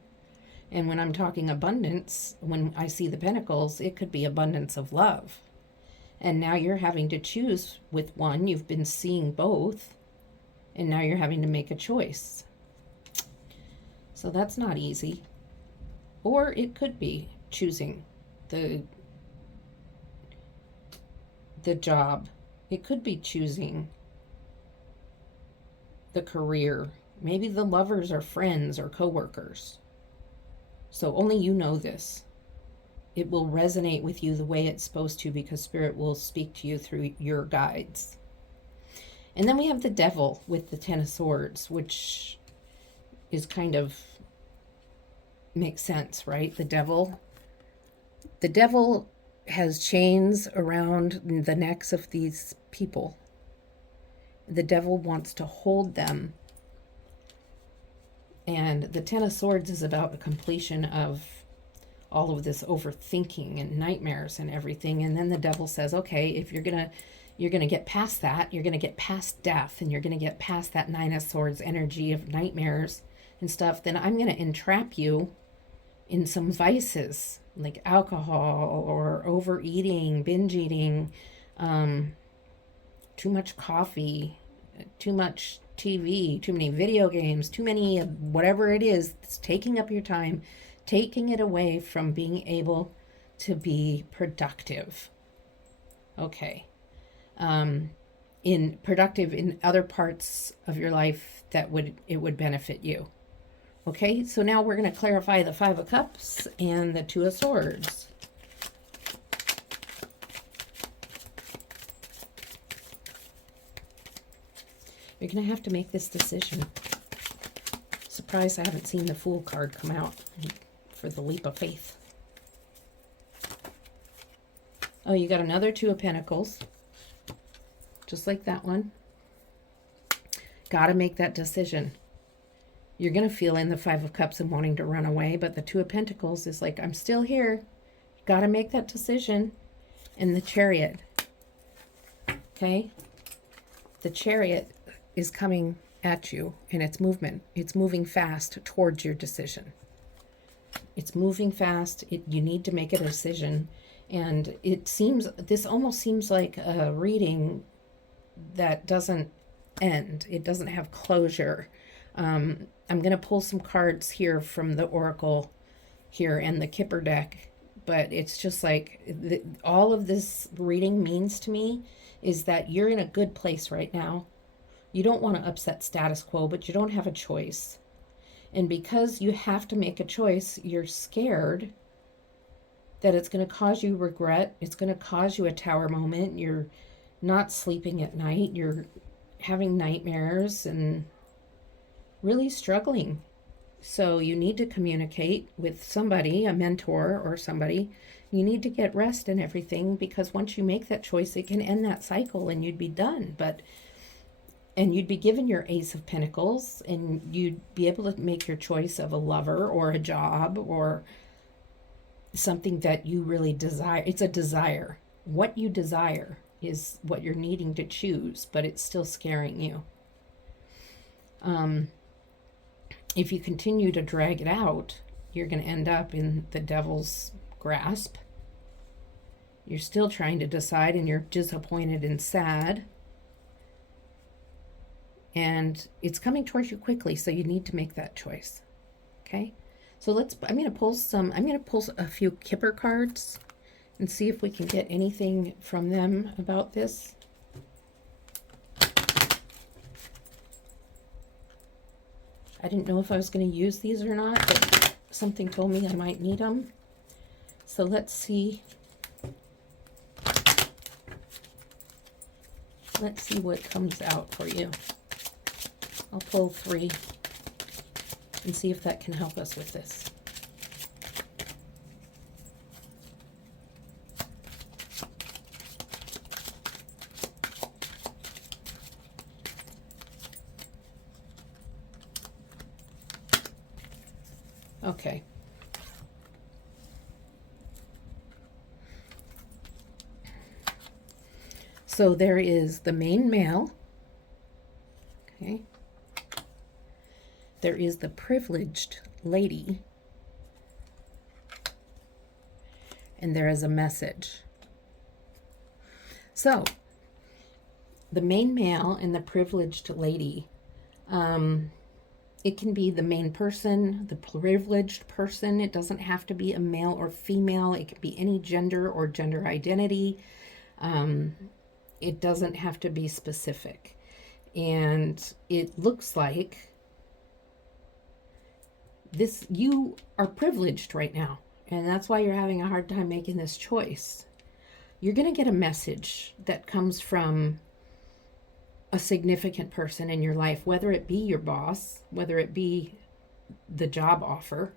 And when I'm talking abundance, when I see the pentacles, it could be abundance of love. And now you're having to choose with one. You've been seeing both. And now you're having to make a choice. So that's not easy. Or it could be choosing the job. It could be choosing the career. Maybe the lovers are friends or coworkers. So only you know this. It will resonate with you the way it's supposed to, because Spirit will speak to you through your guides. And then we have the Devil with the Ten of Swords, which is kind of makes sense, right? The Devil has chains around the necks of these people. The Devil wants to hold them. And the Ten of Swords is about the completion of all of this overthinking and nightmares and everything. And then the Devil says, okay, if you're going to get past that, you're going to get past death, and you're going to get past that Nine of Swords energy of nightmares and stuff, then I'm going to entrap you in some vices like alcohol or overeating, binge eating, too much coffee, too much TV, too many video games, too many whatever it is that's taking up your time, taking it away from being able to be productive. Okay. In productive in other parts of your life that would benefit you. Okay, so now we're going to clarify the Five of Cups and the Two of Swords. You're going to have to make this decision. Surprised I haven't seen the Fool card come out for the leap of faith. Oh, you got another Two of Pentacles. Just like that one. Got to make that decision. You're going to feel in the Five of Cups and wanting to run away, but the Two of Pentacles is like, I'm still here. Got to make that decision. And the Chariot. Okay? The Chariot is coming at you, and it's movement. It's moving fast towards your decision. It's moving fast. You need to make a decision. And this almost seems like a reading that doesn't end. It doesn't have closure. I'm going to pull some cards here from the Oracle here and the Kipper deck, but it's just like all of this reading means to me is that you're in a good place right now. You don't want to upset status quo, but you don't have a choice. And because you have to make a choice, you're scared that it's going to cause you regret. It's going to cause you a tower moment. You're not sleeping at night. You're having nightmares and really struggling. So you need to communicate with somebody, a mentor or somebody. You need to get rest and everything, because once you make that choice, it can end that cycle and you'd be done. And you'd be given your Ace of Pentacles, and you'd be able to make your choice of a lover or a job or something that you really desire. It's a desire. What you desire is what you're needing to choose, but it's still scaring you. If you continue to drag it out, you're going to end up in the Devil's grasp. You're still trying to decide, and you're disappointed and sad. And it's coming towards you quickly, so you need to make that choice. Okay? So I'm going to pull a few Kipper cards and see if we can get anything from them about this. I didn't know if I was going to use these or not, but something told me I might need them. So let's see. Let's see what comes out for you. I'll pull 3 and see if that can help us with this. Okay. So there is the main male. Okay. There is the privileged lady. And there is a message. So, the main male and the privileged lady, it can be the main person, the privileged person. It doesn't have to be a male or female. It can be any gender or gender identity. It doesn't have to be specific. And it looks like you are privileged right now. And that's why you're having a hard time making this choice. You're going to get a message that comes from a significant person in your life, whether it be your boss, whether it be the job offer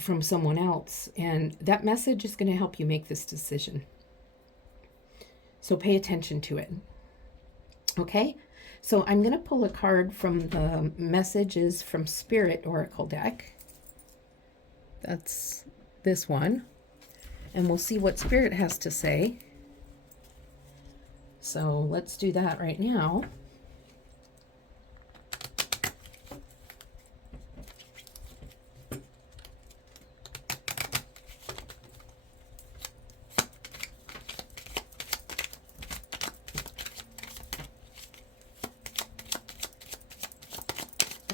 from someone else. And that message is going to help you make this decision. So pay attention to it. Okay? So I'm going to pull a card from the Messages from Spirit Oracle deck. That's this one. And we'll see what Spirit has to say. So let's do that right now.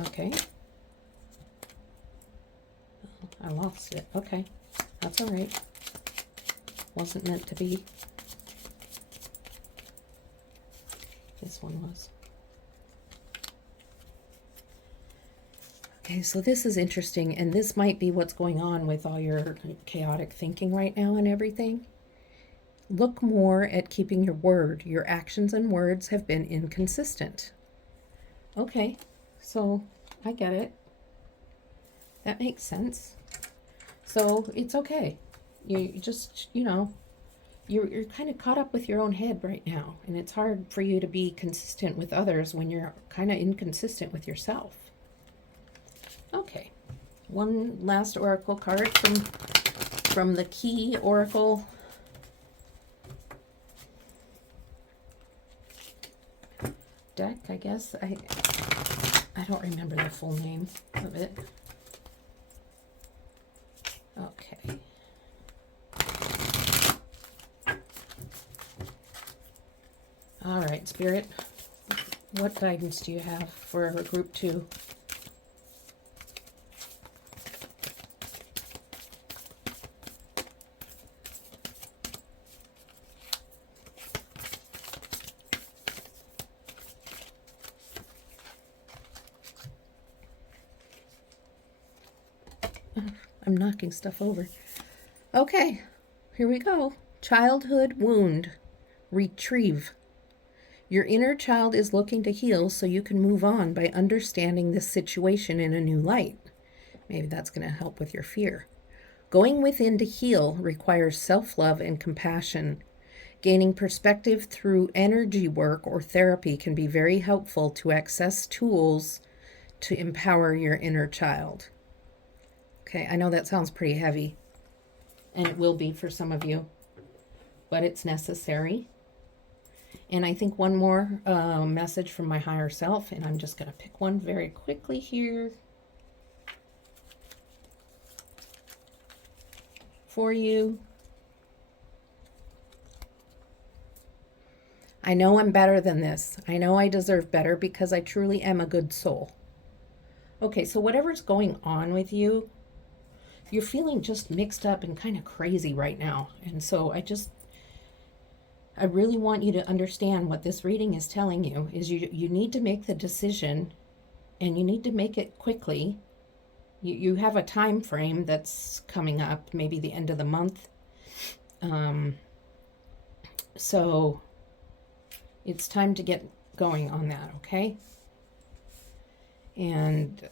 Okay. I lost it. Okay. That's all right. Wasn't meant to be. This one was. Okay, so this is interesting, and this might be what's going on with all your chaotic thinking right now and everything. Look more at keeping your word. Your actions and words have been inconsistent. Okay, so I get it. That makes sense. So it's okay. You just, you're kind of caught up with your own head right now, and it's hard for you to be consistent with others when you're kind of inconsistent with yourself. Okay, one last oracle card from the Key Oracle deck, I guess. I don't remember the full name of it. Okay. All right, Spirit, what guidance do you have for group 2? I'm knocking stuff over. Okay, here we go. Childhood wound. Retrieve. Your inner child is looking to heal so you can move on by understanding this situation in a new light. Maybe that's going to help with your fear. Going within to heal requires self-love and compassion. Gaining perspective through energy work or therapy can be very helpful to access tools to empower your inner child. Okay, I know that sounds pretty heavy, and it will be for some of you, but it's necessary. And I think one more message from my higher self, and I'm just going to pick one very quickly here for you. I know I'm better than this. I know I deserve better because I truly am a good soul. Okay, so whatever's going on with you, you're feeling just mixed up and kind of crazy right now. And so I really want you to understand what this reading is telling you is you need to make the decision, and you need to make it quickly. You have a time frame that's coming up, maybe the end of the month. So it's time to get going on that, okay? And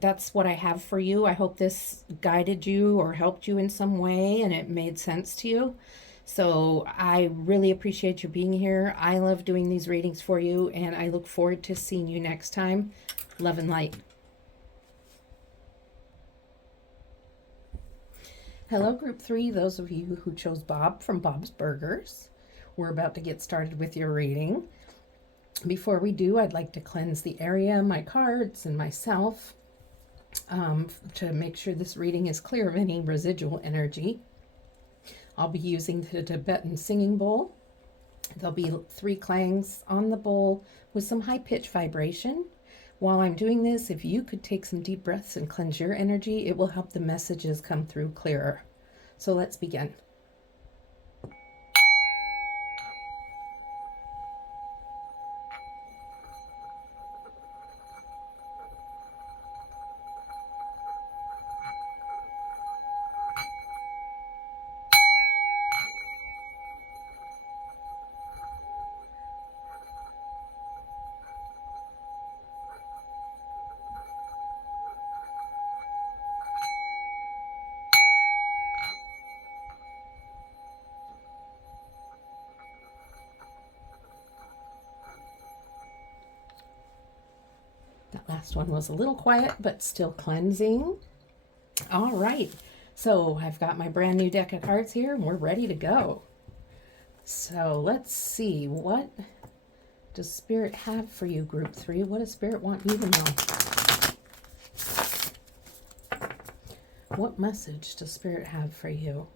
that's what I have for you. I hope this guided you or helped you in some way and it made sense to you. So I really appreciate you being here. I love doing these readings for you, and I look forward to seeing you next time. Love and light. Hello, Group 3, those of you who chose Bob from Bob's Burgers. We're about to get started with your reading. Before we do, I'd like to cleanse the area, my cards, and myself to make sure this reading is clear of any residual energy. I'll be using the Tibetan singing bowl. There'll be 3 clangs on the bowl with some high-pitched vibration. While I'm doing this, if you could take some deep breaths and cleanse your energy, it will help the messages come through clearer. So let's begin. That last one was a little quiet, but still cleansing. All right, so I've got my brand new deck of cards here, and we're ready to go. So let's see, what does Spirit have for you, Group 3? What does Spirit want you to know? What message does Spirit have for you?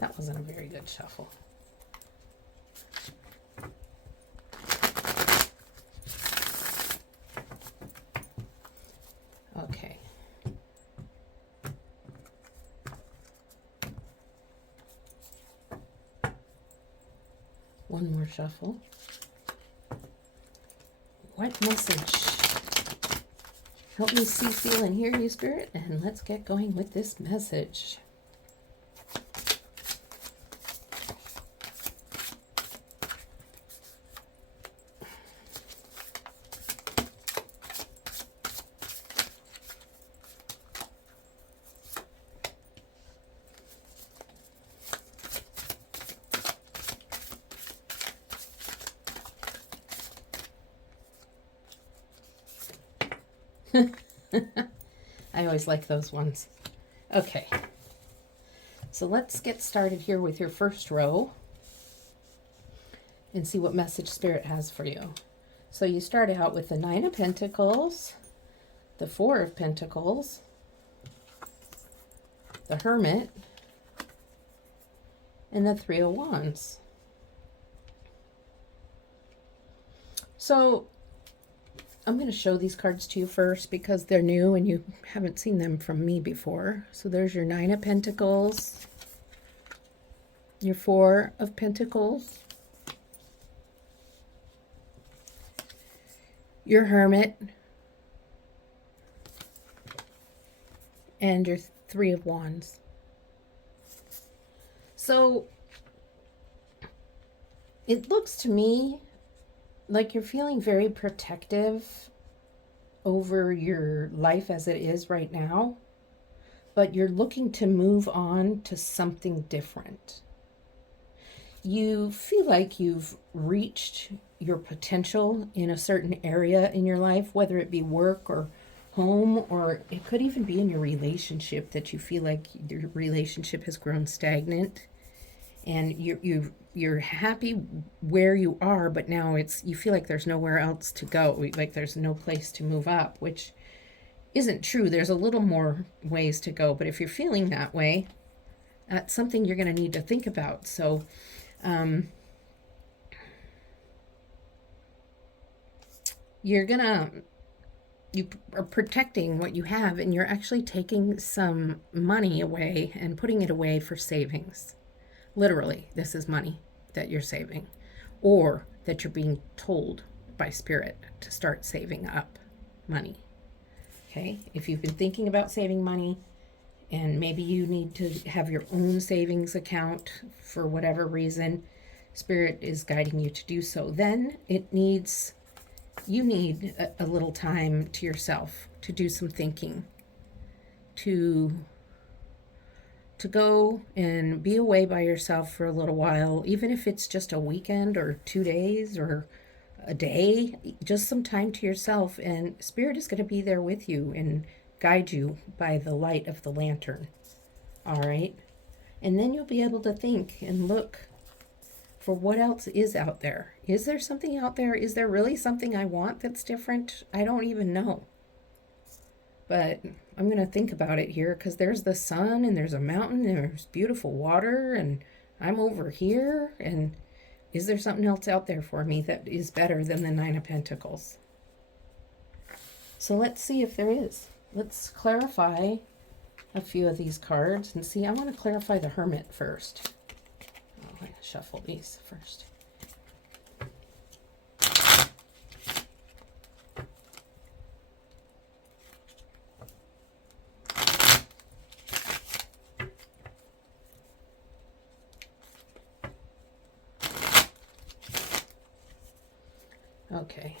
That wasn't a very good shuffle. Okay. One more shuffle. What message? Help me see, feel, and hear you, Spirit, and let's get going with this message. I always like those ones. Okay, so let's get started here with your first row and see what message Spirit has for you. So you start out with the 9 of Pentacles, the 4 of Pentacles, the Hermit, and the 3 of Wands. So I'm going to show these cards to you first because they're new and you haven't seen them from me before. So there's your 9 of Pentacles, your 4 of Pentacles, your Hermit, and your 3 of Wands. So it looks to me like you're feeling very protective over your life as it is right now, but you're looking to move on to something different. You feel like you've reached your potential in a certain area in your life, whether it be work or home, or it could even be in your relationship, that you feel like your relationship has grown stagnant and you're happy where you are, but now you feel like there's nowhere else to go, like there's no place to move up, which isn't true. There's a little more ways to go, but if you're feeling that way, that's something you're going to need to think about. So you are protecting what you have, and you're actually taking some money away and putting it away for savings. Literally, this is money that you're saving, or that you're being told by Spirit to start saving up money. Okay, if you've been thinking about saving money and maybe you need to have your own savings account for whatever reason, Spirit is guiding you to do so, then you need a little time to yourself to do some thinking, to go and be away by yourself for a little while, even if it's just a weekend or 2 days or a day, just some time to yourself, and Spirit is going to be there with you and guide you by the light of the lantern. All right? And then you'll be able to think and look for what else is out there. Is there something out there? Is there really something I want that's different? I don't even know. But I'm going to think about it here because there's the sun and there's a mountain and there's beautiful water and I'm over here. And is there something else out there for me that is better than the Nine of Pentacles? So let's see if there is. Let's clarify a few of these cards and see. I want to clarify the Hermit first. I'm going to shuffle these first. Okay.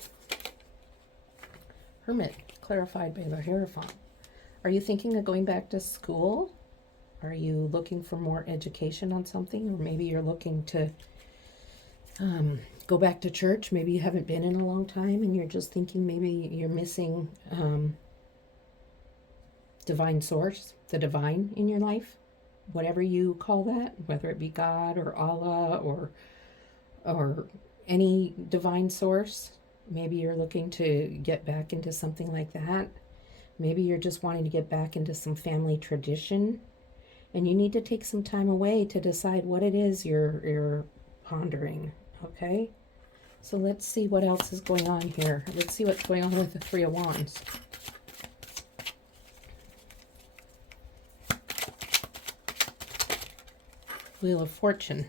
Hermit, clarified by the Hierophant. Are you thinking of going back to school? Are you looking for more education on something? Or maybe you're looking to go back to church. Maybe you haven't been in a long time and you're just thinking maybe you're missing divine source, the divine in your life. Whatever you call that, whether it be God or Allah or any divine source. Maybe you're looking to get back into something like that. Maybe you're just wanting to get back into some family tradition. And you need to take some time away to decide what it is you're pondering. Okay? So let's see what else is going on here. Let's see what's going on with the Three of Wands. Wheel of Fortune.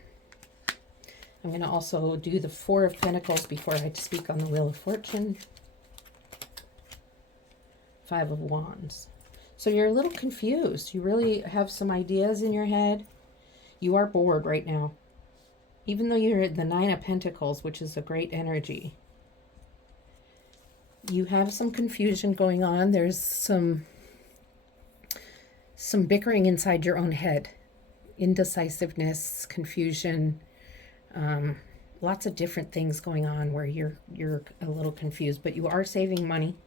I'm going to also do the Four of Pentacles before I speak on the Wheel of Fortune. Five of Wands. So you're a little confused. You really have some ideas in your head. You are bored right now. Even though you're at the Nine of Pentacles, which is a great energy. You have some confusion going on. There's some bickering inside your own head. Indecisiveness, confusion. Lots of different things going on where you're a little confused, but you are saving money,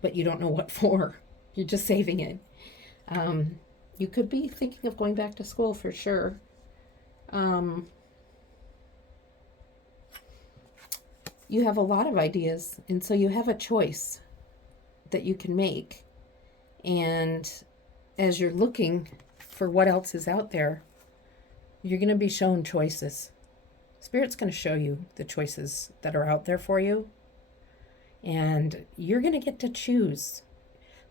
but you don't know what for. You're just saving it. You could be thinking of going back to school for sure. You have a lot of ideas, and so you have a choice that you can make. And as you're looking for what else is out there, you're going to be shown choices. Spirit's going to show you the choices that are out there for you. And you're going to get to choose.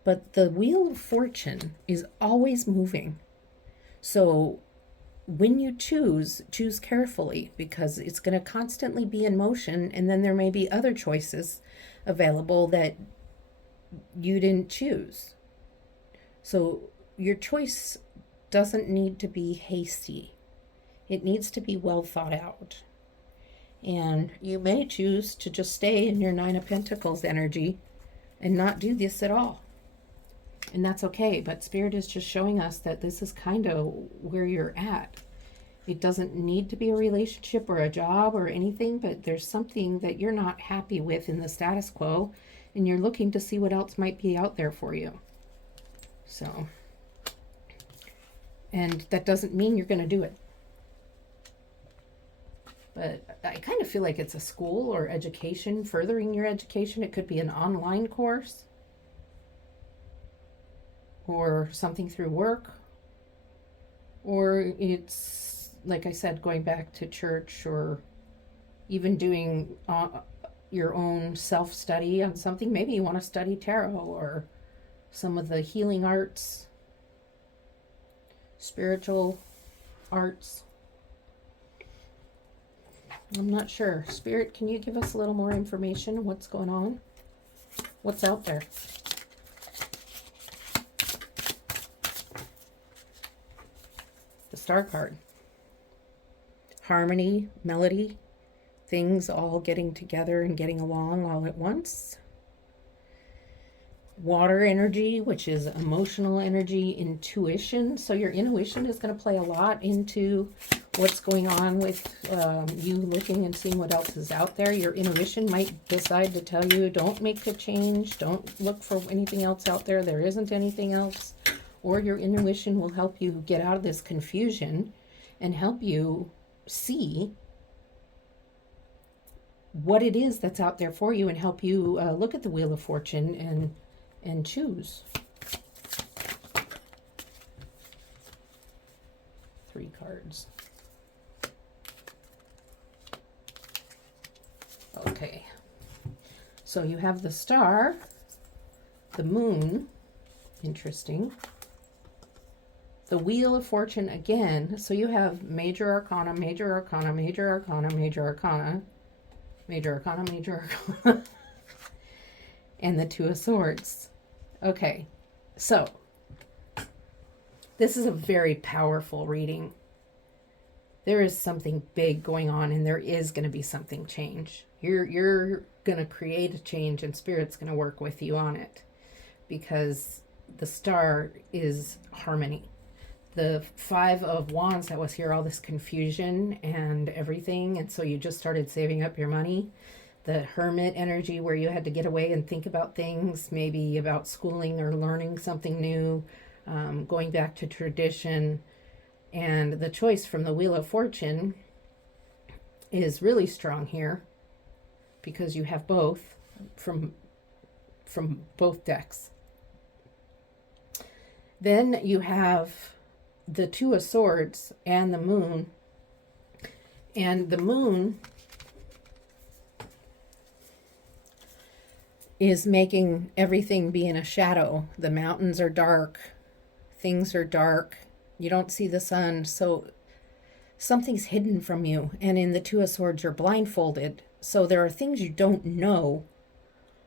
But the Wheel of Fortune is always moving. So when you choose carefully, because it's going to constantly be in motion. And then there may be other choices available that you didn't choose. So your choice doesn't need to be hasty. It needs to be well thought out. And you may choose to just stay in your Nine of Pentacles energy and not do this at all. And that's okay. But Spirit is just showing us that this is kind of where you're at. It doesn't need to be a relationship or a job or anything, but there's something that you're not happy with in the status quo, and you're looking to see what else might be out there for you. So, and that doesn't mean you're going to do it. But I kind of feel like it's a school or education, furthering your education. It could be an online course or something through work. Or it's, like I said, going back to church or even doing your own self-study on something. Maybe you want to study tarot or some of the healing arts, spiritual arts. I'm not sure. Spirit, can you give us a little more information on what's going on? What's out there? The Star card. Harmony, melody, things all getting together and getting along all at once. Water energy, which is emotional energy, intuition. So your intuition is going to play a lot into what's going on with you looking and seeing what else is out there. Your intuition might decide to tell you, don't make a change, don't look for anything else out there, there isn't anything else. Or your intuition will help you get out of this confusion and help you see what it is that's out there for you and help you look at the Wheel of Fortune and choose. 3 cards. Okay, so you have the Star, the Moon, interesting, the Wheel of Fortune again. So you have Major Arcana, Major Arcana, Major Arcana, Major Arcana, Major Arcana, Major Arcana, and the Two of Swords. Okay, so this is a very powerful reading. There is something big going on, and there is going to be something change. You're going to create a change, and Spirit's going to work with you on it, because the Star is harmony. The 5 of Wands that was here, all this confusion and everything, and so you just started saving up your money. The Hermit energy, where you had to get away and think about things, maybe about schooling or learning something new, going back to tradition. And the choice from the Wheel of Fortune is really strong here, because you have both from both decks. Then you have the Two of Swords and the Moon. And the Moon is making everything be in a shadow. The mountains are dark. Things are dark. You don't see the sun. So something's hidden from you. And in the Two of Swords, you're blindfolded. So there are things you don't know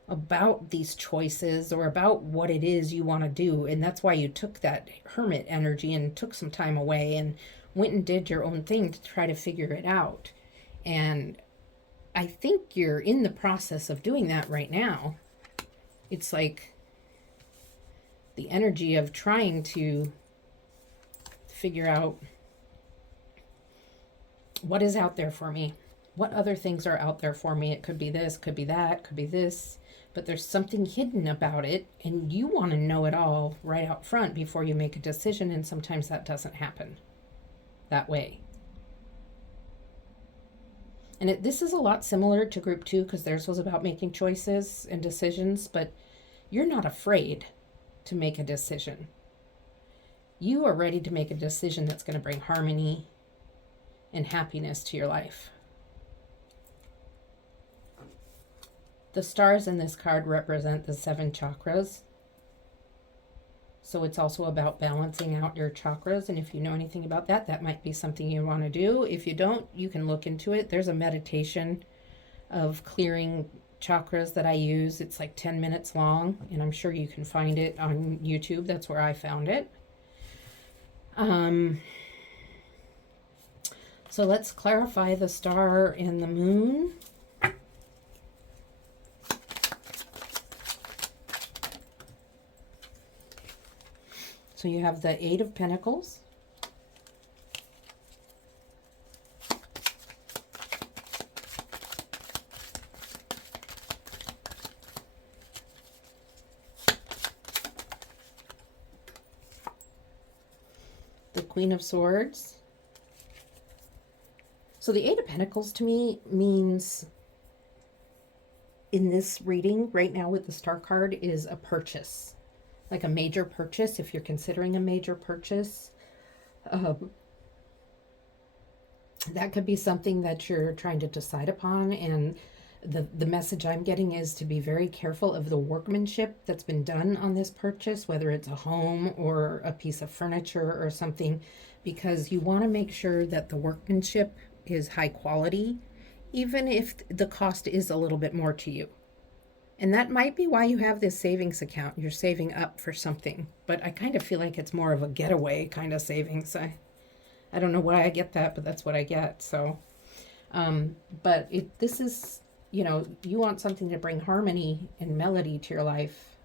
about these choices or about what it is you want to do. And that's why you took that Hermit energy and took some time away and went and did your own thing to try to figure it out. And I think you're in the process of doing that right now. It's like the energy of trying to figure out what is out there for me. What other things are out there for me? It could be this, could be that, could be this, but there's something hidden about it, and you want to know it all right out front before you make a decision, and sometimes that doesn't happen that way. And this is a lot similar to group 2, because theirs was about making choices and decisions, but you're not afraid to make a decision. You are ready to make a decision that's going to bring harmony and happiness to your life. The stars in this card represent the 7 chakras. So it's also about balancing out your chakras. And if you know anything about that, that might be something you want to do. If you don't, you can look into it. There's a meditation of clearing chakras that I use. It's like 10 minutes long, and I'm sure you can find it on YouTube. That's where I found it. So let's clarify the star and the moon. So you have the 8 of Pentacles, the Queen of Swords. So the 8 of Pentacles to me means, in this reading right now with the star card, is a purchase. Like a major purchase, if you're considering a major purchase. That could be something that you're trying to decide upon, and the message I'm getting is to be very careful of the workmanship that's been done on this purchase, whether it's a home or a piece of furniture or something, because you want to make sure that the workmanship is high quality, even if the cost is a little bit more to you. And that might be why you have this savings account. You're saving up for something. But I kind of feel like it's more of a getaway kind of savings. I don't know why I get that, but that's what I get. So, but this is, you want something to bring harmony and melody to your life.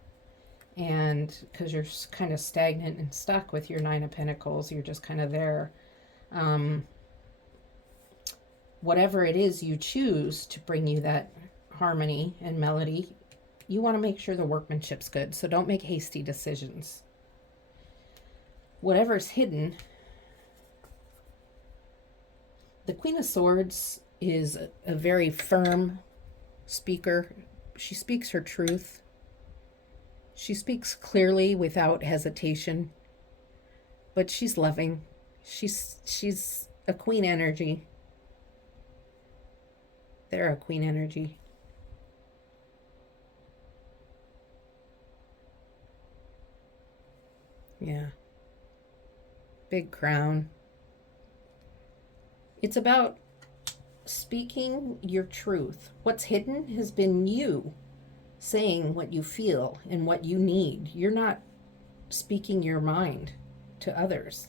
And because you're kind of stagnant and stuck with your 9 of Pentacles, you're just kind of there. whatever it is you choose to bring you that harmony and melody, you want to make sure the workmanship's good. So don't make hasty decisions. Whatever's hidden, the Queen of Swords is a very firm speaker. She speaks her truth. She speaks clearly without hesitation, but she's loving. She's a queen energy. They're a queen energy. Yeah. Big crown. It's about speaking your truth. What's hidden has been you saying what you feel and what you need. You're not speaking your mind to others.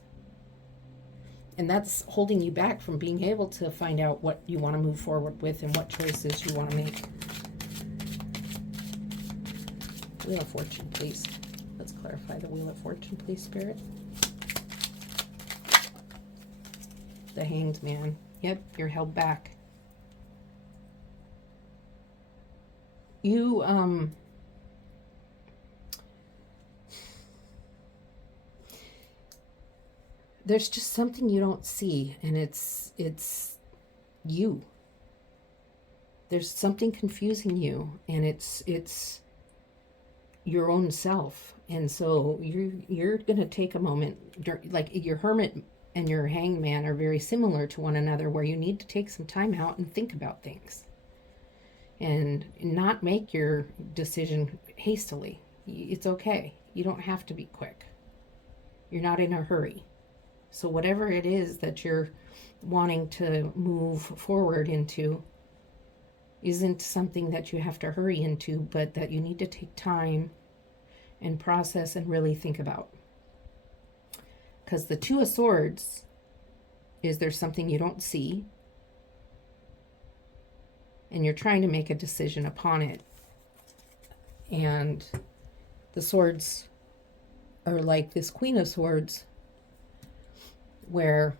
And that's holding you back from being able to find out what you want to move forward with and what choices you want to make. Wheel of Fortune, please. Let's clarify the Wheel of Fortune, please, Spirit. The Hanged Man. Yep, you're held back. You, there's just something you don't see, and it's you. There's something confusing you, and it's your own self. And so you're going to take a moment, like your Hermit and your Hanged Man are very similar to one another, where you need to take some time out and think about things and not make your decision hastily. It's okay. You don't have to be quick. You're not in a hurry. So whatever it is that you're wanting to move forward into isn't something that you have to hurry into, but that you need to take time and process and really think about. Because the Two of Swords is there's something you don't see, and you're trying to make a decision upon it. And the swords are like this Queen of Swords, where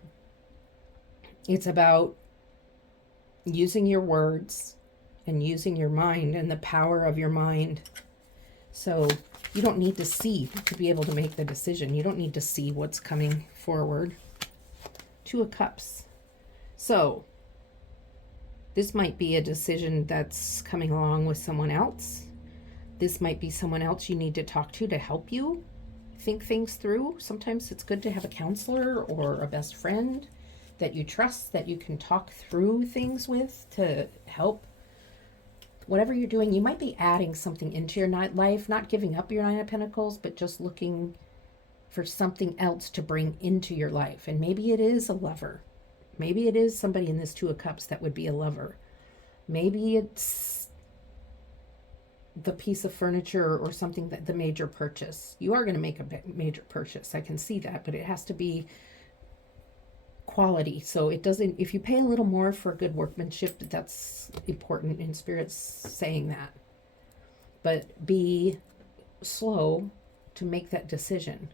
it's about using your words and using your mind and the power of your mind. So you don't need to see to be able to make the decision. You don't need to see what's coming forward. Two of Cups. So this might be a decision that's coming along with someone else. This might be someone else you need to talk to help you think things through. Sometimes it's good to have a counselor or a best friend that you trust, that you can talk through things with to help. Whatever you're doing, you might be adding something into your life, not giving up your Nine of Pentacles, but just looking for something else to bring into your life. And maybe it is a lover. Maybe it is somebody in this Two of Cups that would be a lover. Maybe it's the piece of furniture or something, that the major purchase. You are going to make a major purchase. I can see that, but it has to be quality. So it doesn't, if you pay a little more for good workmanship, that's important, in Spirit's saying that. But be slow to make that decision.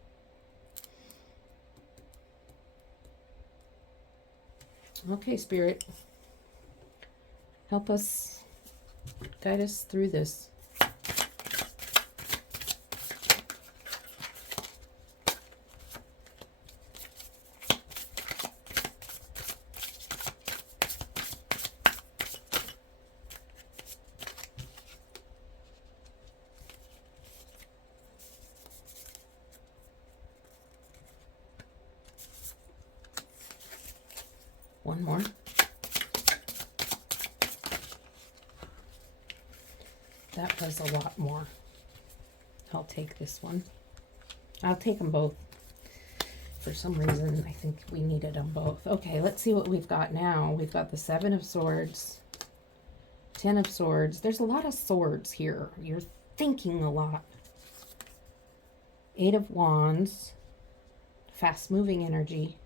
Okay, Spirit, help us, guide us through this. One more. That was a lot more. I'll take this one. I'll take them both. For some reason, I think we needed them both. Okay, let's see what we've got now. We've got the Seven of Swords, Ten of Swords. There's a lot of swords here. You're thinking a lot. Eight of Wands, fast-moving energy.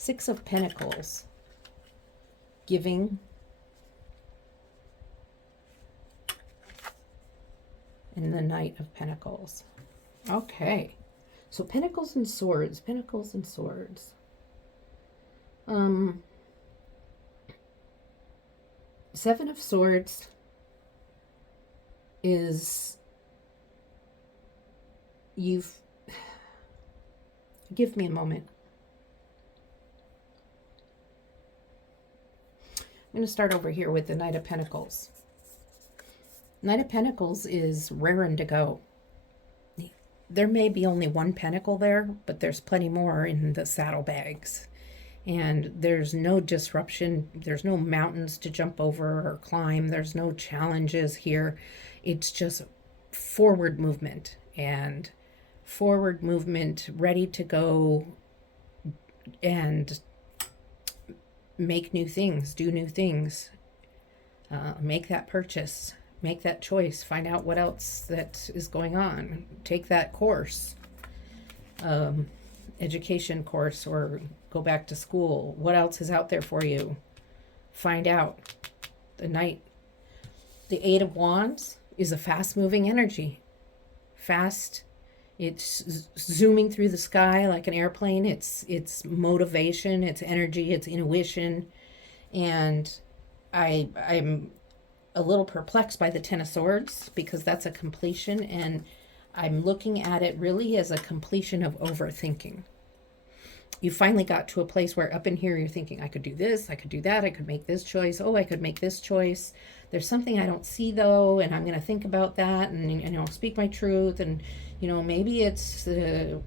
Six of Pentacles, giving. And the Knight of Pentacles. Okay. So Pentacles and Swords, Pentacles and Swords. Seven of Swords is you've... Give me a moment. I'm going to start over here with the Knight of Pentacles. Knight of Pentacles is raring to go. There may be only one pentacle there, but there's plenty more in the saddlebags. And there's no disruption. There's no mountains to jump over or climb. There's no challenges here. It's just forward movement, and forward movement, ready to go and make new things, do new things, make that purchase, make that choice, find out what else that is going on, take that course, education course, or go back to school. What else is out there for you? Find out. The Knight, the Eight of Wands is a fast moving energy. Fast. It's zooming through the sky like an airplane. It's motivation, it's energy, it's intuition. And I'm a little perplexed by the Ten of Swords, because that's a completion, and I'm looking at it really as a completion of overthinking. You finally got to a place where up in here you're thinking, I could do this, I could do that, I could make this choice, oh, I could make this choice. There's something I don't see though, and I'm going to think about that, and speak my truth, and maybe it's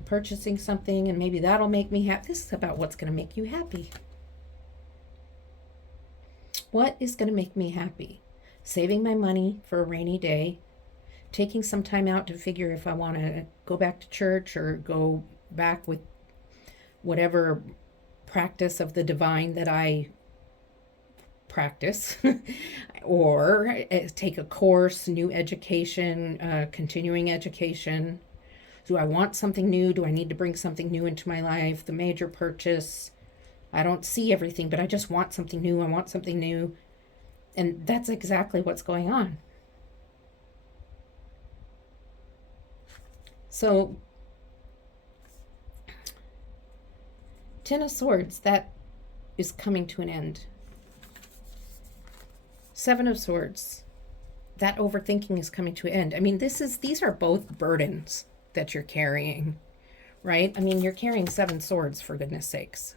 purchasing something, and maybe that'll make me happy. This is about what's going to make you happy. What is going to make me happy? Saving my money for a rainy day, taking some time out to figure if I want to go back to church or go back with whatever practice of the divine that I practice, or take a course, new education, continuing education. Do I want something new? Do I need to bring something new into my life? The major purchase. I don't see everything, but I just want something new. I want something new. And that's exactly what's going on. So, Ten of Swords, that is coming to an end. Seven of Swords, that overthinking is coming to an end. I mean, these are both burdens that you're carrying, right? I mean, you're carrying 7 swords, for goodness sakes.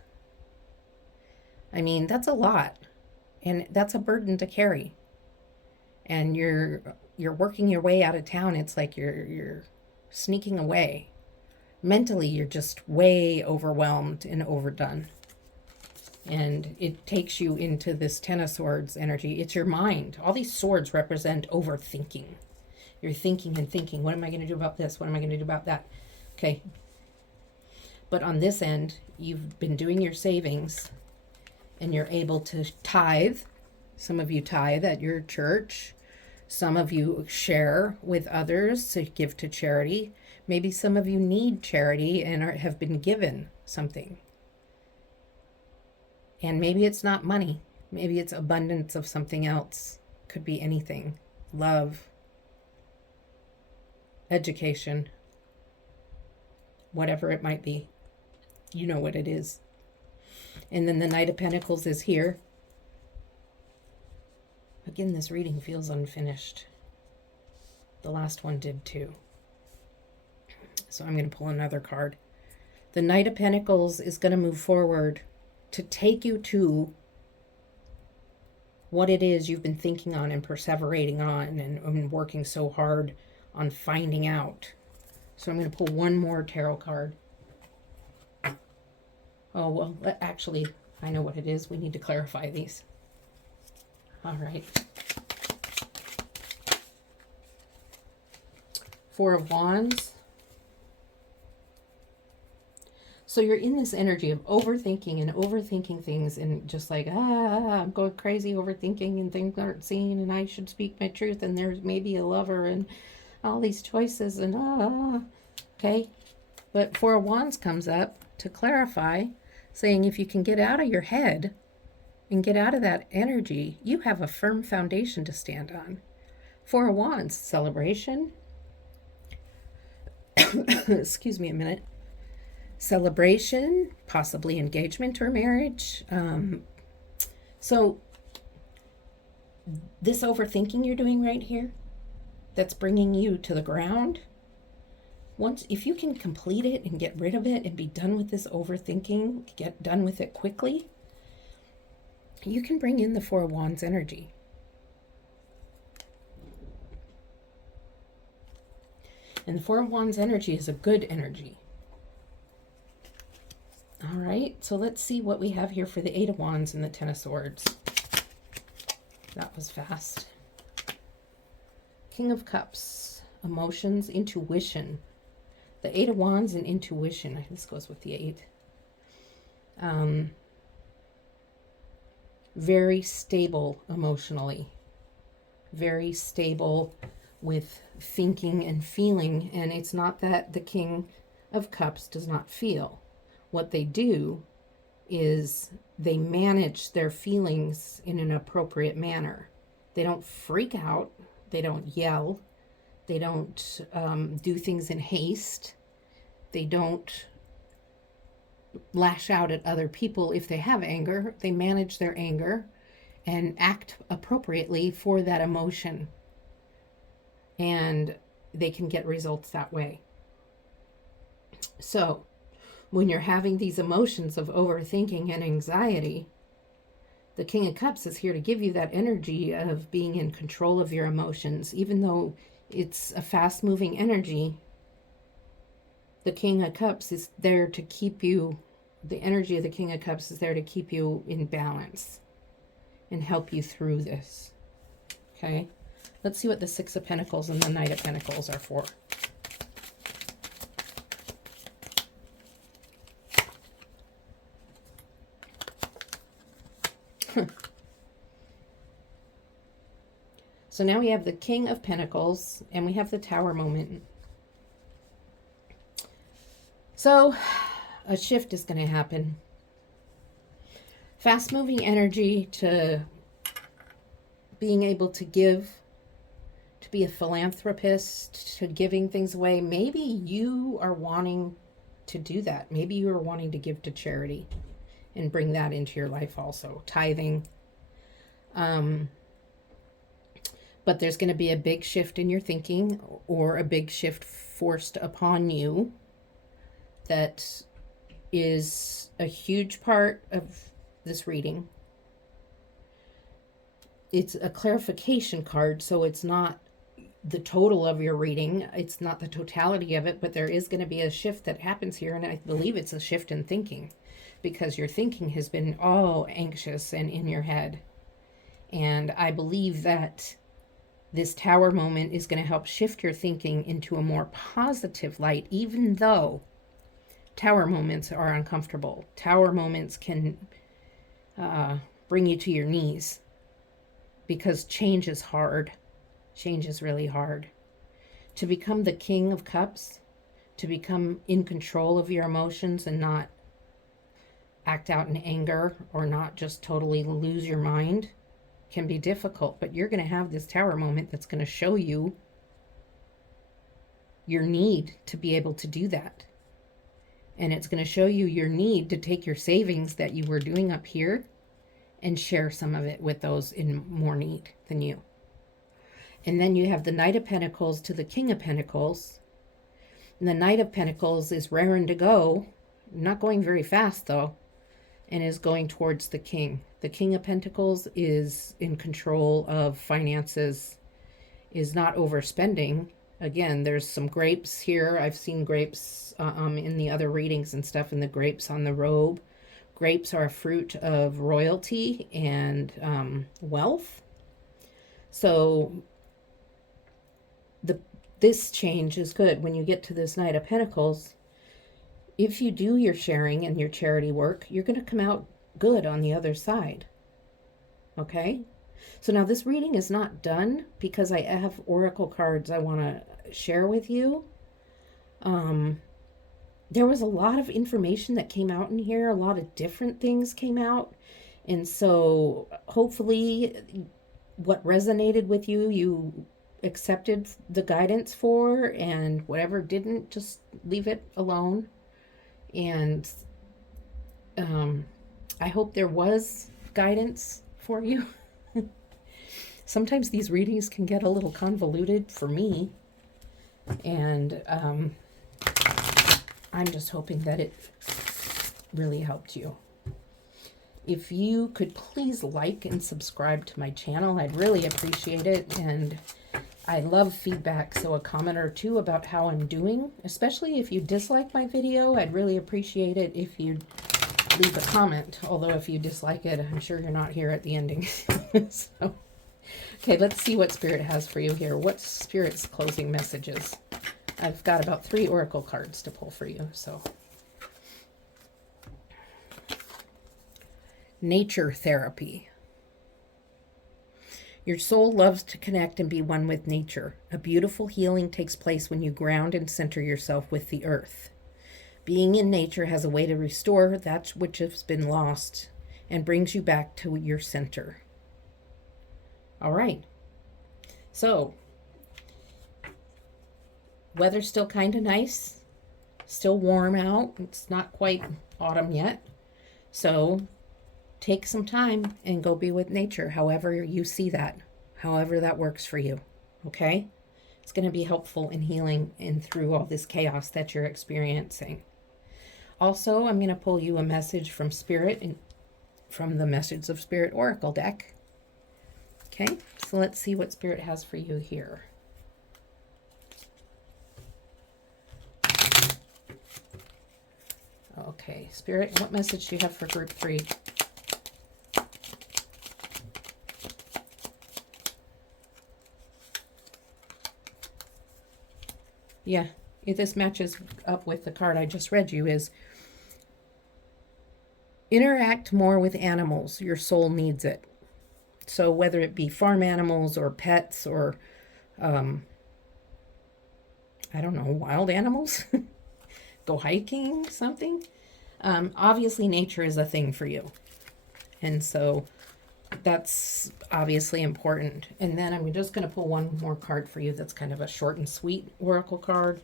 I mean, that's a lot, and that's a burden to carry. And you're working your way out of town. It's like you're sneaking away. Mentally, you're just way overwhelmed and overdone. And it takes you into this Ten of Swords energy. It's your mind. All these swords represent overthinking. You're thinking and thinking, what am I going to do about this? What am I going to do about that? Okay. But on this end, you've been doing your savings, and you're able to tithe. Some of you tithe at your church. Some of you share with others to give to charity. Maybe some of you need charity and have been given something. And maybe it's not money. Maybe it's abundance of something else. Could be anything. Love. Education. Whatever it might be. You know what it is. And then the Knight of Pentacles is here. Again, this reading feels unfinished. The last one did too. So I'm going to pull another card. The Knight of Pentacles is going to move forward to take you to what it is you've been thinking on and perseverating on, and working so hard on finding out. So I'm going to pull one more tarot card. Oh, well, actually, I know what it is. We need to clarify these. All right. Four of Wands. So you're in this energy of overthinking and overthinking things, and just like, I'm going crazy overthinking, and things aren't seen, and I should speak my truth, and there's maybe a lover, and all these choices, and okay. But Four of Wands comes up to clarify, saying if you can get out of your head and get out of that energy, you have a firm foundation to stand on. Four of Wands, celebration. Excuse me a minute. Celebration, possibly engagement or marriage. So this overthinking you're doing right here, that's bringing you to the ground, once, if you can complete it and get rid of it and be done with this overthinking, get done with it quickly, you can bring in the Four of Wands energy. And the Four of Wands energy is a good energy. All right, so let's see what we have here for the Eight of Wands and the Ten of Swords. That was fast. King of Cups, emotions, intuition. The Eight of Wands and intuition. This goes with the eight. Very stable emotionally. Very stable with thinking and feeling. And it's not that the King of Cups does not feel. What they do is they manage their feelings in an appropriate manner. They don't freak out. They don't yell. They don't do things in haste. They don't lash out at other people if they have anger. They manage their anger and act appropriately for that emotion. And they can get results that way. So, when you're having these emotions of overthinking and anxiety, the King of Cups is here to give you that energy of being in control of your emotions. Even though it's a fast-moving energy, the King of Cups is there to keep you, the energy of the King of Cups is there to keep you in balance and help you through this. Okay? Let's see what the Six of Pentacles and the Knight of Pentacles are for. So now we have the King of Pentacles and we have the Tower moment. So a shift is going to happen. Fast moving energy to being able to give, to be a philanthropist, to giving things away. Maybe you are wanting to do that. Maybe you are wanting to give to charity and bring that into your life also. Tithing. But there's going to be a big shift in your thinking or a big shift forced upon you that is a huge part of this reading. It's a clarification card, so it's not the total of your reading. It's not the totality of it, but there is going to be a shift that happens here, and I believe it's a shift in thinking because your thinking has been all anxious and in your head. And I believe that this Tower moment is going to help shift your thinking into a more positive light, even though Tower moments are uncomfortable. Tower moments can bring you to your knees because change is hard. Change is really hard. To become the King of Cups, to become in control of your emotions and not act out in anger or not just totally lose your mind, can be difficult, but you're going to have this Tower moment that's going to show you your need to be able to do that. And it's going to show you your need to take your savings that you were doing up here and share some of it with those in more need than you. And then you have the Knight of Pentacles to the King of Pentacles. And the Knight of Pentacles is raring to go, not going very fast though, and is going towards the King. The King of Pentacles is in control of finances, is not overspending. Again, there's some grapes here. I've seen grapes in the other readings and stuff, and the grapes on the robe. Grapes are a fruit of royalty and wealth. So this change is good. When you get to this Knight of Pentacles, if you do your sharing and your charity work, you're going to come out good on the other side. Okay? So now this reading is not done because I have oracle cards I want to share with you. There was a lot of information that came out in here. A lot of different things came out. And so hopefully what resonated with you, you accepted the guidance for, and whatever didn't, just leave it alone. And I hope there was guidance for you. Sometimes these readings can get a little convoluted for me, and I'm just hoping that it really helped you. If you could please like and subscribe to my channel, I'd really appreciate it. And I love feedback, so a comment or two about how I'm doing, especially if you dislike my video. I'd really appreciate it if you'd leave a comment, although if you dislike it, I'm sure you're not here at the ending. So, okay, let's see what Spirit has for you here. What's Spirit's closing messages? I've got about 3 oracle cards to pull for you, so. Nature therapy. Your soul loves to connect and be one with nature. A beautiful healing takes place when you ground and center yourself with the earth. Being in nature has a way to restore that which has been lost and brings you back to your center. All right. So, weather's still kind of nice. Still warm out. It's not quite autumn yet. So, take some time and go be with nature, however you see that, however that works for you, okay? It's going to be helpful in healing and through all this chaos that you're experiencing. Also, I'm going to pull you a message from Spirit, from the Message of Spirit Oracle deck. Okay, so let's see what Spirit has for you here. Okay, Spirit, what message do you have for group 3? Yeah, if this matches up with the card I just read you, is interact more with animals. Your soul needs it. So whether it be farm animals or pets or, I don't know, wild animals, go hiking, something. Obviously, nature is a thing for you. And so that's obviously important. And then I'm just going to pull one more card for you that's kind of a short and sweet oracle card.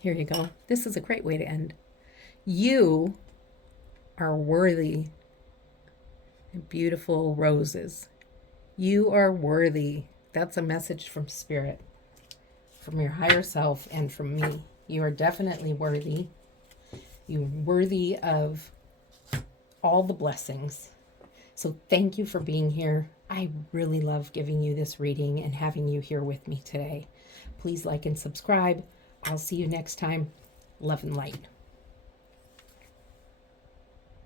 Here you go. This is a great way to end. You are worthy. Beautiful roses. You are worthy. That's a message from Spirit, from your higher self, and from me. You are definitely worthy. You're worthy of all the blessings. So thank you for being here. I really love giving you this reading and having you here with me today. Please like and subscribe. I'll see you next time. Love and light.